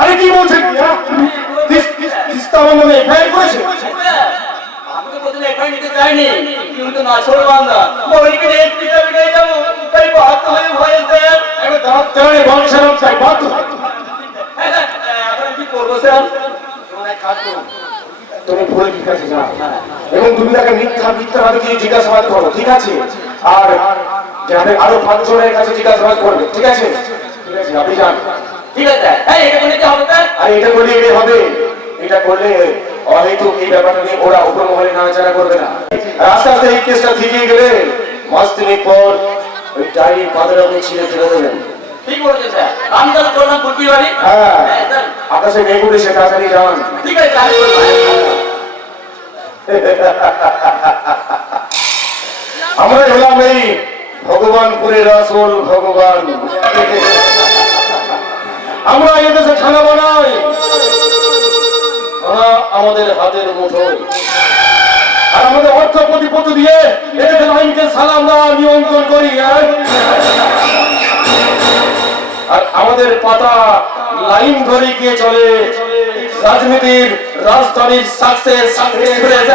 আরে কি বলছেন তিস্তা আমার নামে এফআইআর করেছে? আমি তো প্রথমে এফআইআর নিতে চাইনি, কিন্তু না ছোড় বান্দা মৌলিকে রেট দিতে বেরিয়ে যাবো, তাই বাধ্য হয়ে ভয়ে স্যার একটা দাঁত টানে বংশারম চাই বাধ্য। এখন কি করবো স্যার? তুমি ভুলে ঠিক আছে যাও, এবং তুমি তাকে মিথ্যা ভাবে কি জিজ্ঞাসাবাদ করো, ঠিক আছে? আর যাদের আরো 5 জনের কাছে জিজ্ঞাসাবাদ করবে, ঠিক আছে? ঠিক আছে, আপনি যান। ঠিক আছে, এই এটা করলে কি হবে স্যার? আর এটা করলে এটা হবে, এটা করলে হয়তো এই ব্যাপারটা নিয়ে ওরা উপর মহলে নাড়াচাড়া করবে না। আর আস্তে আস্তে এই কেসটা ঠিকই গেলে মাস তিনেক পর ওই ডায়েরির পাতাটা আপনি ছিঁড়ে ফেলে দেবেন। ঠিক বলেছেন স্যার, আমি তাহলে চললাম ফুলকির বাড়ি। হ্যাঁ, স্যার আকাশে মেঘ উঠেছে, তাড়াতাড়ি যান। ঠিক আছে, আমি চললাম। আমরা হলাম এই ভগবানপুরের আসল ভগবান। আমরা এদেশে খানা বানাই, খানা আমাদের হাতের মুঠোয়, আর আমাদের অর্থ প্রতিপত্তি দিয়ে এদেশের আইনকে সালাম দেওয়া নিয়ন্ত্রণ করি। আর আমাদের পাতা লাইন ধরে গিয়ে চলে রাজনীতির রাজধানীর সাকসেস এক্সপ্রেস।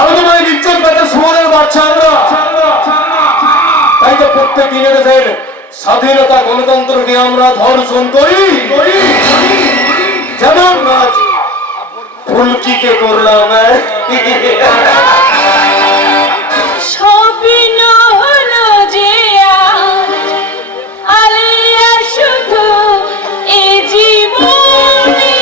আমাদের ইজ্জত বেঁচে সুমনের বাচ্চা আমরা, তাই তো প্রত্যেক দিন এদেশের স্বাধীনতা গণতন্ত্রকে আমরা ধর্ষণ করি। যেমন ফুলকিকে করলাম। স্বপ্ন হলো যে আলিয়া শুধু এ জীবনে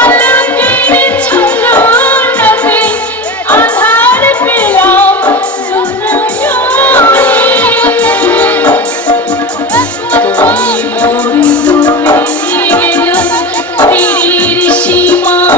আলোকের ছলনাতে আধার পেলাম সীমার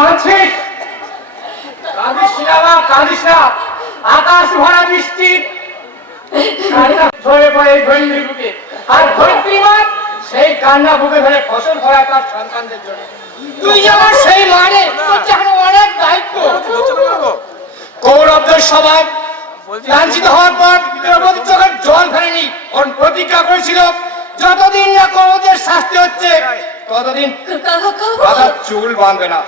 কাছে আকাশ ভরা বৃষ্টি ঝরে পড়ে ধৈর্য বুকে, আর ধৈর্যবান সেই কান্না বুকে ধরে ফসল ফলায় তার সন্তানদের জন্য। তুই আমার সেই মারে অনেক দায়িত্ব। কৌরবদের সবাই লাঞ্ছিত হওয়ার পর দ্রৌপদীর চোখের জল ফেলেনি, কারণ প্রতিজ্ঞা করেছিল যতদিন না কৌরবদের শাস্তি হচ্ছে ততদিন মাথার চুল বাঁধবে না।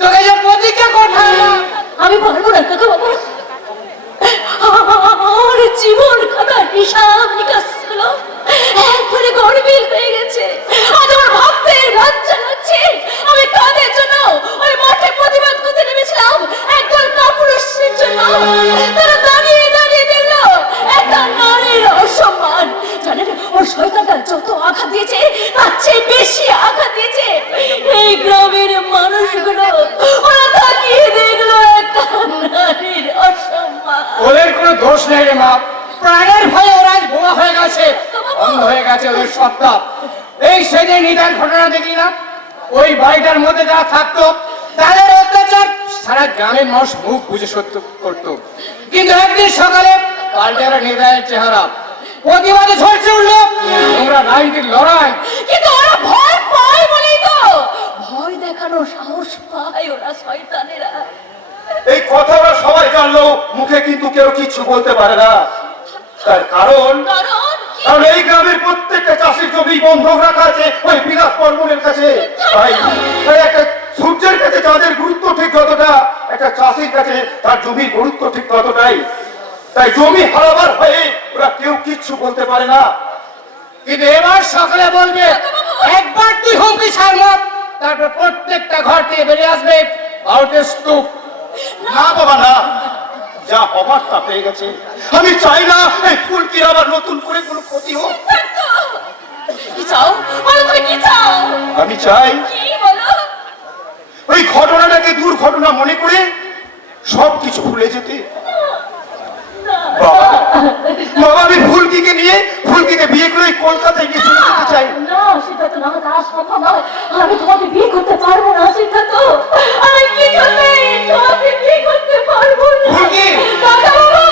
তোকে যে প্রতিজ্ঞা করতে আমি পারবো না কাকা বাবু, আমার জীবন খাতার হিসাব নিকাশ গুলো একবারে গড়বিল হয়ে গেছে। আজ আমার ভাবতে লজ্জা লাগছে আমি কাদের জন্য ওই মাঠে প্রতিবাদ করতে নেমেছিলাম একদল কাপুরুষের জন্য। তারা দাঁড়িয়ে দাঁড়িয়ে দিল একটা নারীর অসম্মান। জানেন ওর শয়তানটা যত আঘাত দিয়েছে তার চেয়ে বেশি আঘাত দিয়েছে এই গ্রামের মানুষগুলো। ওরা তাকিয়ে দেখলো একটা নারীর অসম্মান। ওদের কোনো দোষ নেই রে মা, প্রাণের ভয়ে ওরা আজ বোমা হয়ে গেছে, অন্ধ হয়ে গেছে ওদের সত্তা। এই সেদিন নিদান ঘটনা দেখলি না, ওই বাড়িটার মধ্যে যারা থাকতো তাদের অত্যাচার সারা গ্রামের মানুষ মুখ বুঝে সত্য করতো, কিন্তু একদিন সকালে পাল্টে ওরা নিদানের চেহারা, প্রতিবাদে ঝরছে উঠলো তোমরা রাজনীতির লড়াই। কিন্তু ওরা ভয় পায় বলেই তো, ভয় দেখানোর সাহস পায় ওরা শয়তানেরা। এই কথা ওরা সবাই জানলো, মুখে কিন্তু কেউ কিছু বলতে পারে না। তার কারণ এই গ্রামের প্রত্যেকটা চাষের জমি বন্ধক রাখা আছে ওই বিলাস বর্মনের কাছে। তাই একটা সূর্যের কাছে চাঁদের গুরুত্ব ঠিক যতটা, একটা চাষির কাছে তার জমির গুরুত্ব ঠিক ততটাই। তাই জমি হারাবার হয়ে ওরা কেউ কিচ্ছু বলতে পারে না। কিন্তু এবার সকালে বলবে একবার তুই হুমকি ছাড়ব, তারপর প্রত্যেকটা ঘর থেকে বেরিয়ে আসবে আউটের স্তূপ। না বাবা না, যা হবার তা পেয়ে গেছে। আমি চাই না এই ফুলকির আবার নতুন করে কোনো ক্ষতি হোক। কি চাও বলো, তুমি কি চাও? আমি চাই কি বলো? ওই ঘটনাটাকে দুর্ঘটনা মনে করে সবকিছু ভুলে যেতে। বাবা বাবা, আমি ফুলকিকে নিয়ে ফুলকিকে বিয়ে করে কলকাতায় গিয়ে চলে যেতে চাই। না সিদ্ধার্থ, না, তা সম্ভব নয়। আমি তোমাকে বিয়ে করতে পারবো না সিদ্ধার্থ। আমি কিছুতেই তোমাকে বিয়ে করতে পারবো না। ফুলকি! দাদা বাবু,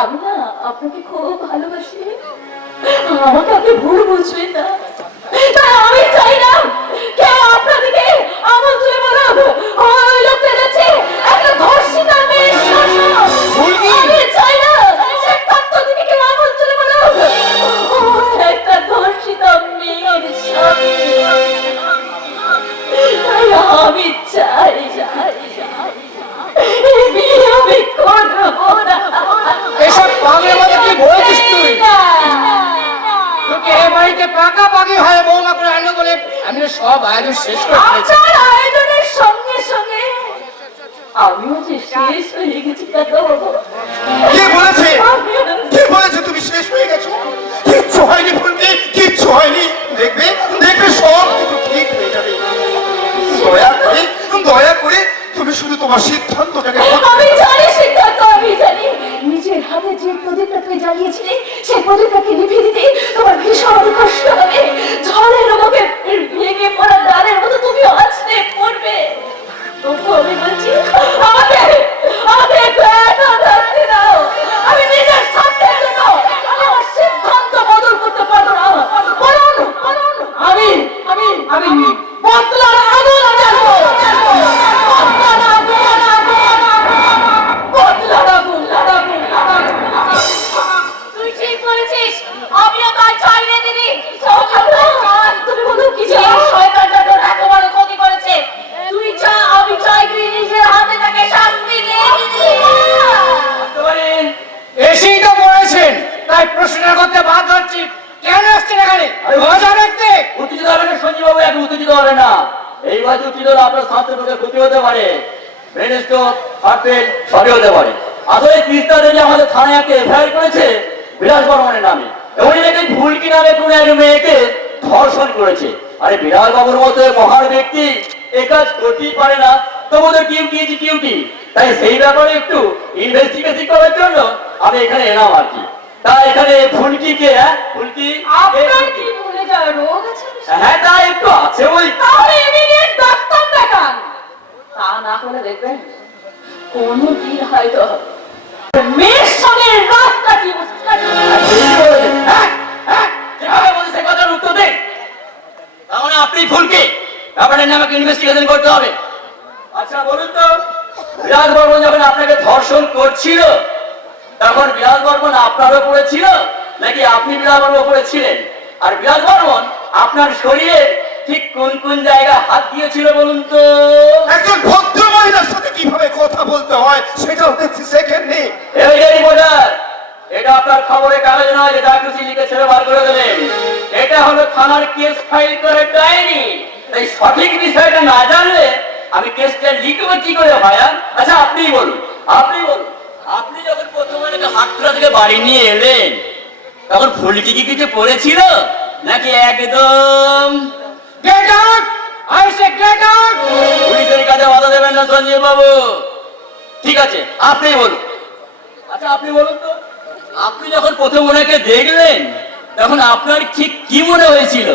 আমি না আপনাকে খুব ভালোবাসি। আমাকে আপনি ভুল বুঝবেন না। তাই আমি চাই না কেউ আপনাদেরকে আঙুল তুলে বলুক ওই লোকটা যাচ্ছে একটা ধর্ষিতা মেয়ের শাসন। ফুলকি! আমি চাই না সিদ্ধার্থ দিকে কেউ আঙুল তুলে বলুক ও একটা ধর্ষিতা মেয়ের স্বামী। তাই আমি চাই এই বিয়ে আমি করবো না। এসব পাগলের মধ্যে কি বলছিস তুই? তোকে এ বাড়িতে পাকাপাকি হয়ে বৌমা করে আনলো বলে আমি তো সব আয়োজন শেষ করে ফেলেছি। আপনার আয়োজনের সঙ্গে সঙ্গে আমিও যে শেষ হয়ে গেছি দাদা বাবু। কে বলেছে? কে বলেছে তুমি শেষ হয়ে গেছো? কিচ্ছু হয়নি ফুলকি, কিচ্ছু হয়নি। দেখবে দেখবে সব কিছু ঠিক হয়ে যাবে। দয়া করে তুমি শুধু তোমার সিদ্ধান্তটাকে আমি জানি সিদ্ধার্থ, আমি জানি নিজের হাতে যে প্রদীপটা তুমি জ্বালিয়েছিলে সেই প্রদীপটাকে নিভিয়ে দিতে তোমার ভীষণ কষ্ট হবে। ঝড়ের মুখে ভেঙে পড়া ডালের মতো তুমি আছড়ে পড়বে। তবু আমি বলছি আমাকে আমাকে একটু একা থাকতে দাও। আমি নিজের স্বার্থের জন্য আমি আমার সিদ্ধান্ত বদল করতে পারবো না। বলুন আমি আমি আমি বদলার আগুন জ্বালবো। তুই ঠিক বলেছিস, আমিও তার চাই রে দিদি। তুমি বলো কি চাই? শয়তানটা তোর এত বড় ক্ষতি করেছে। তুই চা, আমি চাই তুই নিজের হাতে তাকে শাস্তি দে দিদি। এসেই তো পড়েছেন, তাই প্রশ্নটা করতে বাধ্য হচ্ছি। কেন আসছেন এখানে? মজা দেখতে? উত্তেজিত হবে না সঞ্জীববাবু, এখন উত্তেজিত হবে না। এই বয়সে উত্তেজিত হলে আপনার স্বাস্থ্যের পক্ষে ক্ষতি হতে পারে। ব্রেন স্ট্রোক, হার্ট ফেল সবই হতে পারে। আসলে তিস্তা দেবী আমাদের থানায় একটা এফআইআর করেছে বিলাস বর্মনের নামে, এবং নাকি ফুলকি নামে কোন এক মেয়েকে ধর্ষণ করেছে। আরে বিলাস বাবুর মতো মহান ব্যক্তি এ কাজ করতেই পারে না, তবু ওদের ডিউটি ডিউটি। তাই সেই ব্যাপারে একটু ইনভেস্টিগেশন করার জন্য আমি এখানে এলাম আর কি। তাই এখানে ফুলকিকে ফুলকি আপনার কি ভুলে যাওয়ার রোগ আছে? হ্যাঁ তা একটু আছে ওই। তাহলে ইমিডিয়েট ডাক্তার দেখান। তা না হলে দেখবেন কোনদিন হয়তো মেয়ের সঙ্গে রাস্তা কি আপনি ফুলকে ব্যাপারটা নিয়ে আমাকে ইনভেস্টিগেশন করতে হবে। আচ্ছা বলুন তো, বিলাস বর্মন যখন আপনাকে ধর্ষণ করছিল তখন বিলাস বর্মন আপনার উপরে ছিল নাকি আপনি বিলাস বর্মন উপরে ছিলেন? আর বিলাস বর্মন আপনার শরীরে ঠিক কোন কোন জায়গায় হাত দিয়েছিল বলুন তো? একজন ভদ্র মহিলার সাথে কিভাবে কথা বলতে হয় সেটাও দেখছি সেখানে। এই যে রিপোর্টার, এটা আপনার খবরের কাগজ নয় যে যা খুশি লিখে ছেড়ে বার করে দেবেন। এটা হলো থানার কেস ফাইল করে ডায়েরি। তাই সঠিক বিষয়টা না জানলে আমি কেসটা লিখবো কি করে ভাইয়া? আচ্ছা আপনি বলুন, আপনি যখন প্রথমে হাটখোলা থেকে বাড়ি নিয়ে এলেন তখন ফুলকি কি কিছু পড়েছিল নাকি একদম get out! I say get out! পুলিশের কাছে বাধা দেবেন না সঞ্জীব বাবু। ঠিক আছে আপনি বলুন। আচ্ছা আপনি বলুন তো, আপনি যখন প্রথম ওনাকে দেখলেন তখন আপনার ঠিক কি মনে হয়েছিল?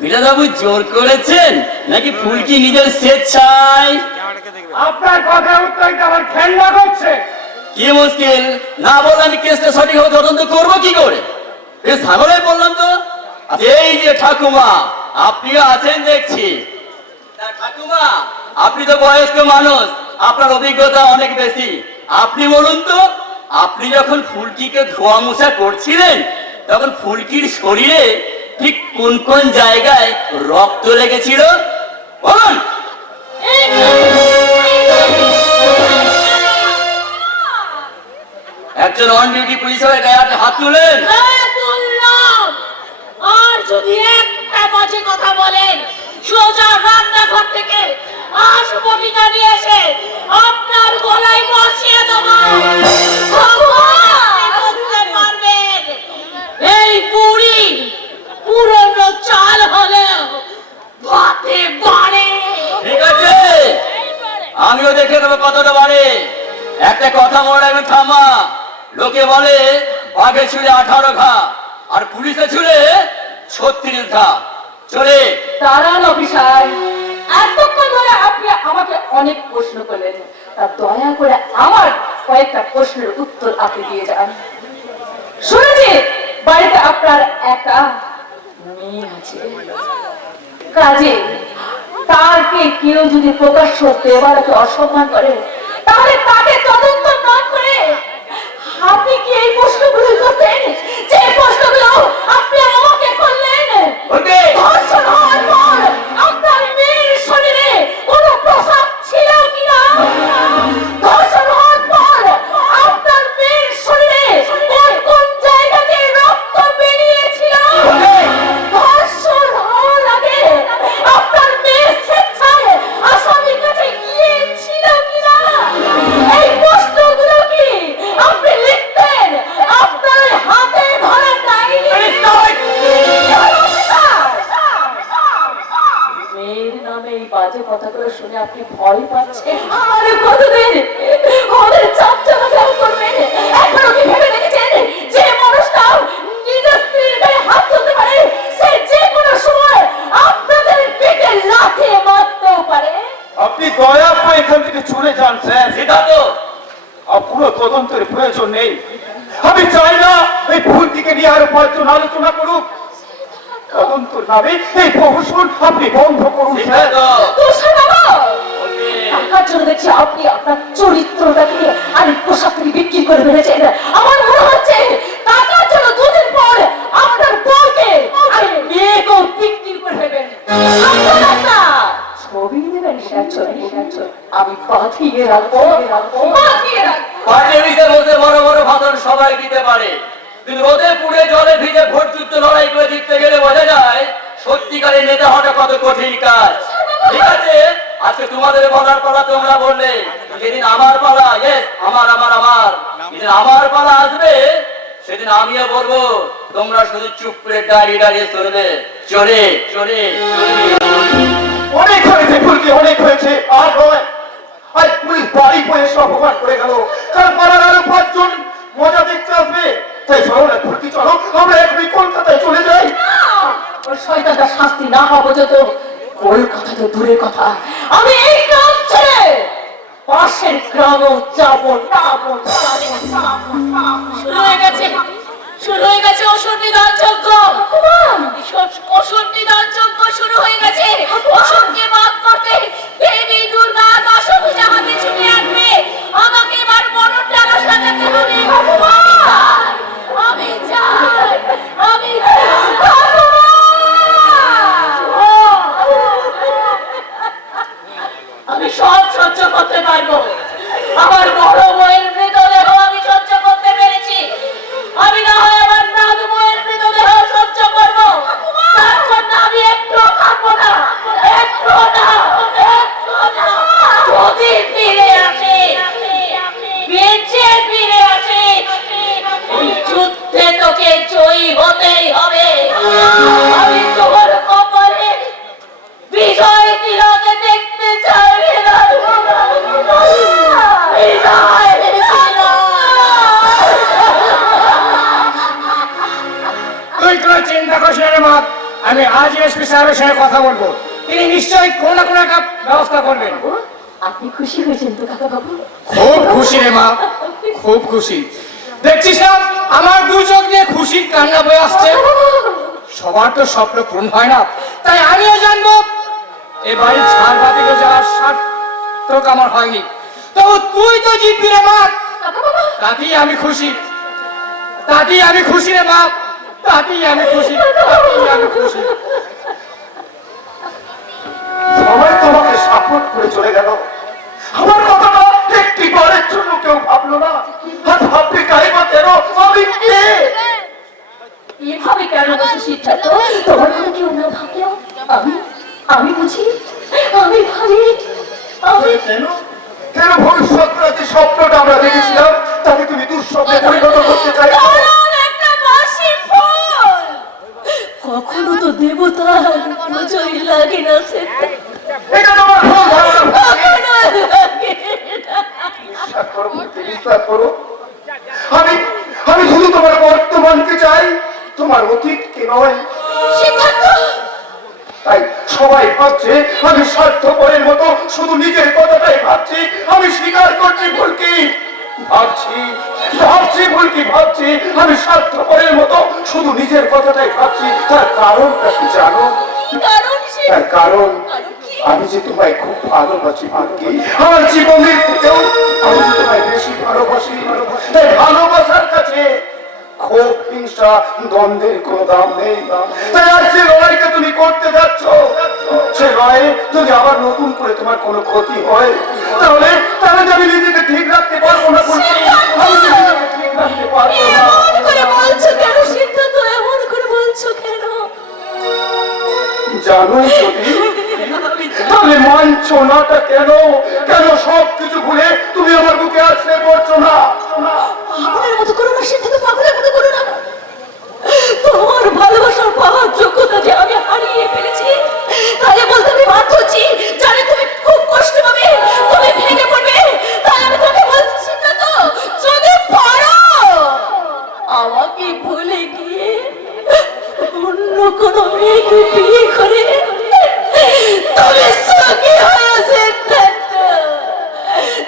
বিলাসবাবু জোর করেছেন নাকি ফুলকি নিজের স্বেচ্ছায়? আপনার কথার উত্তরটা আমার ঘেন্না করছে। কি মুশকিল, না বললে আমি কেসটা সঠিকভাবে তদন্ত করবো কি করে? বেশ ঝামেলায় বললাম তো। আচ্ছা, এই যে ঠাকুমা আপনিও আছেন দেখছি। তা ঠাকুমা, আপনি তো বয়স্ক মানুষ, আপনার অভিজ্ঞতা অনেক বেশি। আপনি বলুন তো, আপনি যখন ফুলকিকে ধোয়া মোছা করছিলেন তখন ফুলকির শরীরে ঠিক কোন কোন জায়গায় রক্ত লেগেছিল বলুন। একজন অন ডিউটি পুলিশ হয়ে গায়ে হাতে হাত তুলেন। তুললাম। আর দেখে নেবো কতটা বাড়ে। একটা কথা মনে রাখবেন ঠাম্মা, লোকে বলে বাঘে ছুঁড়ে 18 ঘা আর পুলিশে ছুঁড়ে 36 ঘা। চলে দাঁড়ান অফিসার, এতক্ষণ ধরে আপনি আমাকে অনেক প্রশ্ন করলেন, তা দয়া করে আমার কয়েকটা প্রশ্নের উত্তর আপনি দিয়ে যান। শুনেছি বাড়িতে আপনার একটা মেয়ে আছে, কাজে তাকে কেউ যদি প্রকাশ্য দেবালকে অসম্মান করে তাহলে তাকে তদন্ত না করে আপনি কি এই প্রশ্নগুলো করতেন যে প্রশ্নগুলো আপনি আমাকে করলেন? ওকে ধর্ষণ হওয়ার পর আপনার মেয়ের শরীরে কোনো প্রসাব ছিল কিনা? ধর্ষণ হওয়ার পর আপনার মেয়ের শরীরে কোন কোন জায়গাতে রক্ত বেরিয়েছিল? ধর্ষণ হওয়ার আগে আপনার মেয়ে স্বেচ্ছায় আসামির কাছে গিয়েছিল কিনা? এই প্রশ্নগুলো কি আপনি লিখতেন আপনার হাতে ধরা ডায়েরি? মেয়ের নামে এই বাজে কথাগুলো শুনে আপনি ভয় পাচ্ছেন? আরে কতদিন ওদের চাপ চালাচাল করবেন? একবারও কি ভেবে দেখেছেন যে মানুষটা নিজের স্ত্রীর গায়ে হাত তুলতে পারে সে যে কোনো সময় আপনাদের পেটে লাথি মারতেও পারে? আপনি দয়া করে এখান থেকে চলে যান স্যার। সিদ্ধান্ত পুরো তদন্তের প্রয়োজন নেই। আমি চাই না এই ভুলটিকে নিয়ে আরো 5 জন আলোচনা করুক। তদন্ত নামে এই প্রহসন আপনি বন্ধ করুন স্যার। সিদ্ধান্ত তুষার বাবু, ওকে টাকার জন্য দেখছি আপনি আপনার চরিত্রটাকে আর পোশাকটি বিক্রি করে ফেলেছেন। আমার মনে হচ্ছে টাকার জন্য দুদিন পর আপনার বউকে আর মেয়েকেও বিক্রি করে ফেলবেন। আপনার একটা ছবি দেবেন, সেটা ছবি আমি পাঠিয়ে রাখবো। পার্টি অফিসে বসে বড় বড় ভাষণ সবাই দিতে পারে, কিন্তু রোদে পুড়ে জলে ভিজে ভোট যুদ্ধ লড়াই করে জিততে গেলে বোঝা যায় সত্যিকারের নেতা হওয়াটা কত কঠিন কাজ। ঠিক আছে, আজকে তোমাদের বলার পালা তোমরা বললে, যেদিন আমার পালা, ইয়েস আমার আমার আমার যেদিন আমার পালা আসবে সেদিন আমিও বলবো, তোমরা শুধু চুপ করে দাঁড়িয়ে দাঁড়িয়ে চলবে। চলে চলে অনেক হয়েছে ভুলকি, অনেক হয়েছে। আর নয়, আজ পুলিশ বাড়ি বয়ে সব অপমান করে গেল। কারণ পাড়ার আরো 5 জন মজা দেখতে আসবে। তাই চলো না ভুলকি, চলো আমরা এখনই কলকাতায় চলে যাই। ওই শয়তানটা শাস্তি না হওয়া পর্যন্ত কলকাতা তো দূরের কথা, আমি এই গ্রাম ছেড়ে পাশের গ্রামও যাবো না। শুরু হয়ে গেছে অসুর নিধন যজ্ঞ। অসুর নিধন যজ্ঞ শুরু হয়ে গেছে। অসুরকে বধ করতে দেবী দুর্গা দশভুজা হাতে ছুটে আসবে। আমাকে এবার মরণ ডালা সাজাতে হবে। আমি যাই, আমি আমি সব সহ্য করতে পারবো। আমার বড় বউয়ের মৃতদেহ আমি সহ্য করতে পেরেছি, আমি না হয় আমার দাদু বউয়ের মৃতদেহ সহ্য করবো। তার জন্য আমি একটু থাকবো না, একটু না, একটু না। যদি ফিরে আসে, বেঁচে ফিরে আসে, এই যুদ্ধে তোকে জয়ী হতেই হবে। আমি তোর কপালে বিজয় তিলকে দেখতে চাই। তুই কোনো চিন্তা করিস না রে মা, আমি আজ এসপি সাহেবের সঙ্গে কথা বলবো, তিনি নিশ্চয়ই কোনো না কোনো একটা ব্যবস্থা করবেন। আপনি খুশি হয়েছেন তো কাকা বাবু? খুব খুশি রে মা, খুব খুশি। দেখছিস না আমার 2 চোখ দিয়ে খুশির কান্না বয়ে আসছে। সবার তো স্বপ্ন পূরণ হয় না, তাই আমিও জানবো এ বাড়ির ছাড় বাতিকে যাওয়ার সার্থক আমার হয়নি। তবু তুই তো জিতবি রে মা, তাতেই আমি খুশি, তাতেই আমি খুশি রে মা, তাতেই আমি খুশি, তাতেই আমি খুশি। সবাই তোমাকে সাপোর্ট করে চলে গেল, আমার কথাটা একটি বারের জন্য কেউ ভাবলো না। আর ভাববে কাই বা কেন? আমি কে? এভাবে কেন বলছো সিদ্ধার্থ? তোমার কথা কেউ না ভাবলেও আমি বুঝি, আমি ভাবি, আমি কেন কেন ভবিষ্যৎটা যে স্বপ্নটা আমরা দেখেছিলাম তাকে তুমি দুঃস্বপ্নে পরিণত করতে চাই? একটা বাসি ফুল কখনো তো দেবতার নজরে লাগে না। এটা তোমার ভুল ধারণা। কখনো লাগে বিশ্বাস করো মূর্তি, বিশ্বাস করো। আমি আমি শুধু তোমার বর্তমানকে চাই, তোমার অতীতকে নয়। সিদ্ধার্থ, তাই সবাই ভাবছে আমি স্বার্থপরের মতো শুধু নিজের কথাটাই ভাবছি। আমি স্বীকার করছি ভুলকি, ভাবছি ভাবছি ভুলকি, ভাবছি আমি স্বার্থপরের মতো শুধু নিজের কথাটাই ভাবছি। তার কারণটা কি জানো? কারণ তার কারণ কারণ কি? আমি যে তোমায় খুব ভালোবাসি ভুলকি, আমার জীবনের থেকেও আমি যে তোমায় বেশি ভালোবাসি। তাই ভালোবাসার কাছে ক্ষোভ, হিংসা, দ্বন্দ্বের কোনো দাম নেই। তাই আর যে লড়াইটা তুমি করতে যাচ্ছ, সে লড়াইয়ে যদি আবার নতুন করে তোমার কোনো ক্ষতি হয়, তাহলে তাহলে আমি নিজেকে ঠিক রাখতে পারবো না বলছি। আমি নিজেকে ঠিক রাখতে পারবো না। এমন করে বলছো কেন সিদ্ধার্থ, এমন করে বলছো কেন? জানোই যদি, তাহলে মানছো নাটা কেন? কেন সব কিছু ভুলে তুমি আমার বুকে আসতে পারছো না? পাগলের মতো করো না সিদ্ধার্থ, পাগলের মতো করো না। তোমার ভালোবাসার পাওয়ার যোগ্যতা যে আমি হারিয়ে ফেলেছি, তাই বলতে আমি বাধ্য হচ্ছি। জানি তুমি খুব কষ্ট পাবে, তুমি ভেঙে পড়বে, তাই আমি তোমাকে বলছি সিদ্ধার্থ, যদি পারো আমাকে ভুলে গিয়ে অন্য কোনো মেয়েকে বিয়ে করে তুমি সুখী হয়ে সিদ্ধার্থ।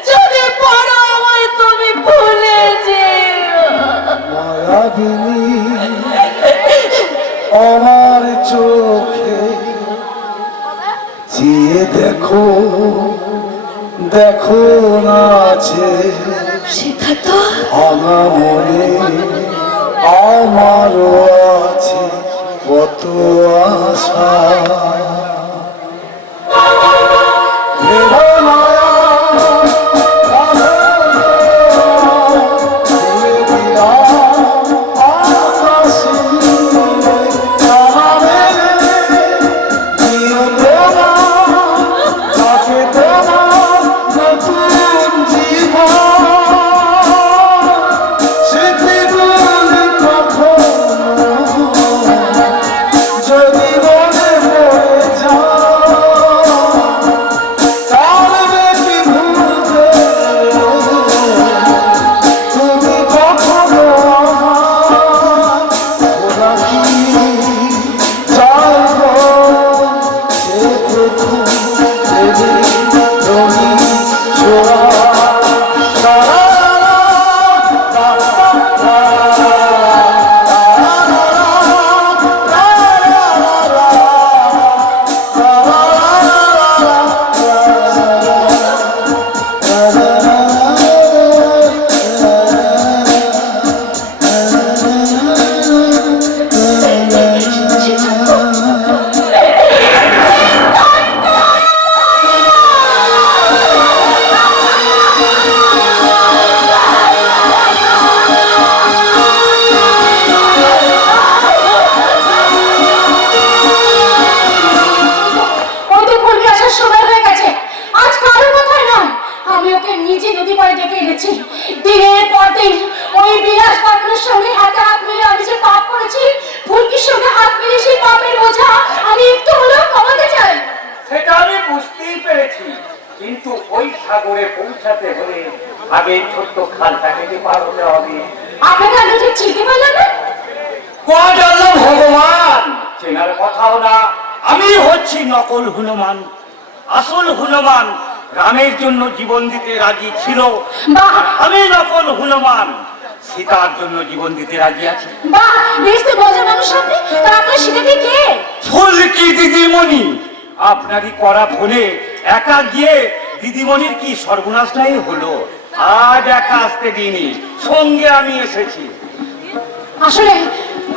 যদি পারো আমায় তুমি ভুলে যেও। মায়াবিনী আমার চোখে চেয়ে দেখো, দেখো নাচে সিদ্ধার্থ, ভাঙা মনে আমারও আছে কত আশা। দিনের পর দিন ওই বিলাস পাগলের সঙ্গে হাতে হাত মিলিয়ে আমি যে পাপ করেছি, ফুলকির সঙ্গে হাত মিলিয়ে সেই পাপের বোঝা আমি একটু হলেও কমাতে চাই। সেটা আমি বুঝতেই পেরেছি, কিন্তু ওই সাগরে পৌঁছাতে হলে আগে ছোট্ট খালটাকে যে পার হতে হবে। আপনাকে আমি ঠিক চিনতে পারলাম না। God আল্লাহ ভগবান, চেনার কথাও না। আমি হচ্ছি নকল হনুমান। আসল হনুমান রামের জন্য জীবন দিতে রাজি ছিল, বাহ! আমি নকল হনুমান সীতার জন্য জীবন দিতে রাজি আছি। বাহ, বেশ তো মজার মানুষ আপনি। তা আপনার সেটাকে কে? ফুলকি দিদিমণি, আপনারই করা ফোনে একা গিয়ে দিদিমণির কি সর্বনাশটাই হলো। আজ একা আসতে দিইনি, সঙ্গে আমি এসেছি। আসলে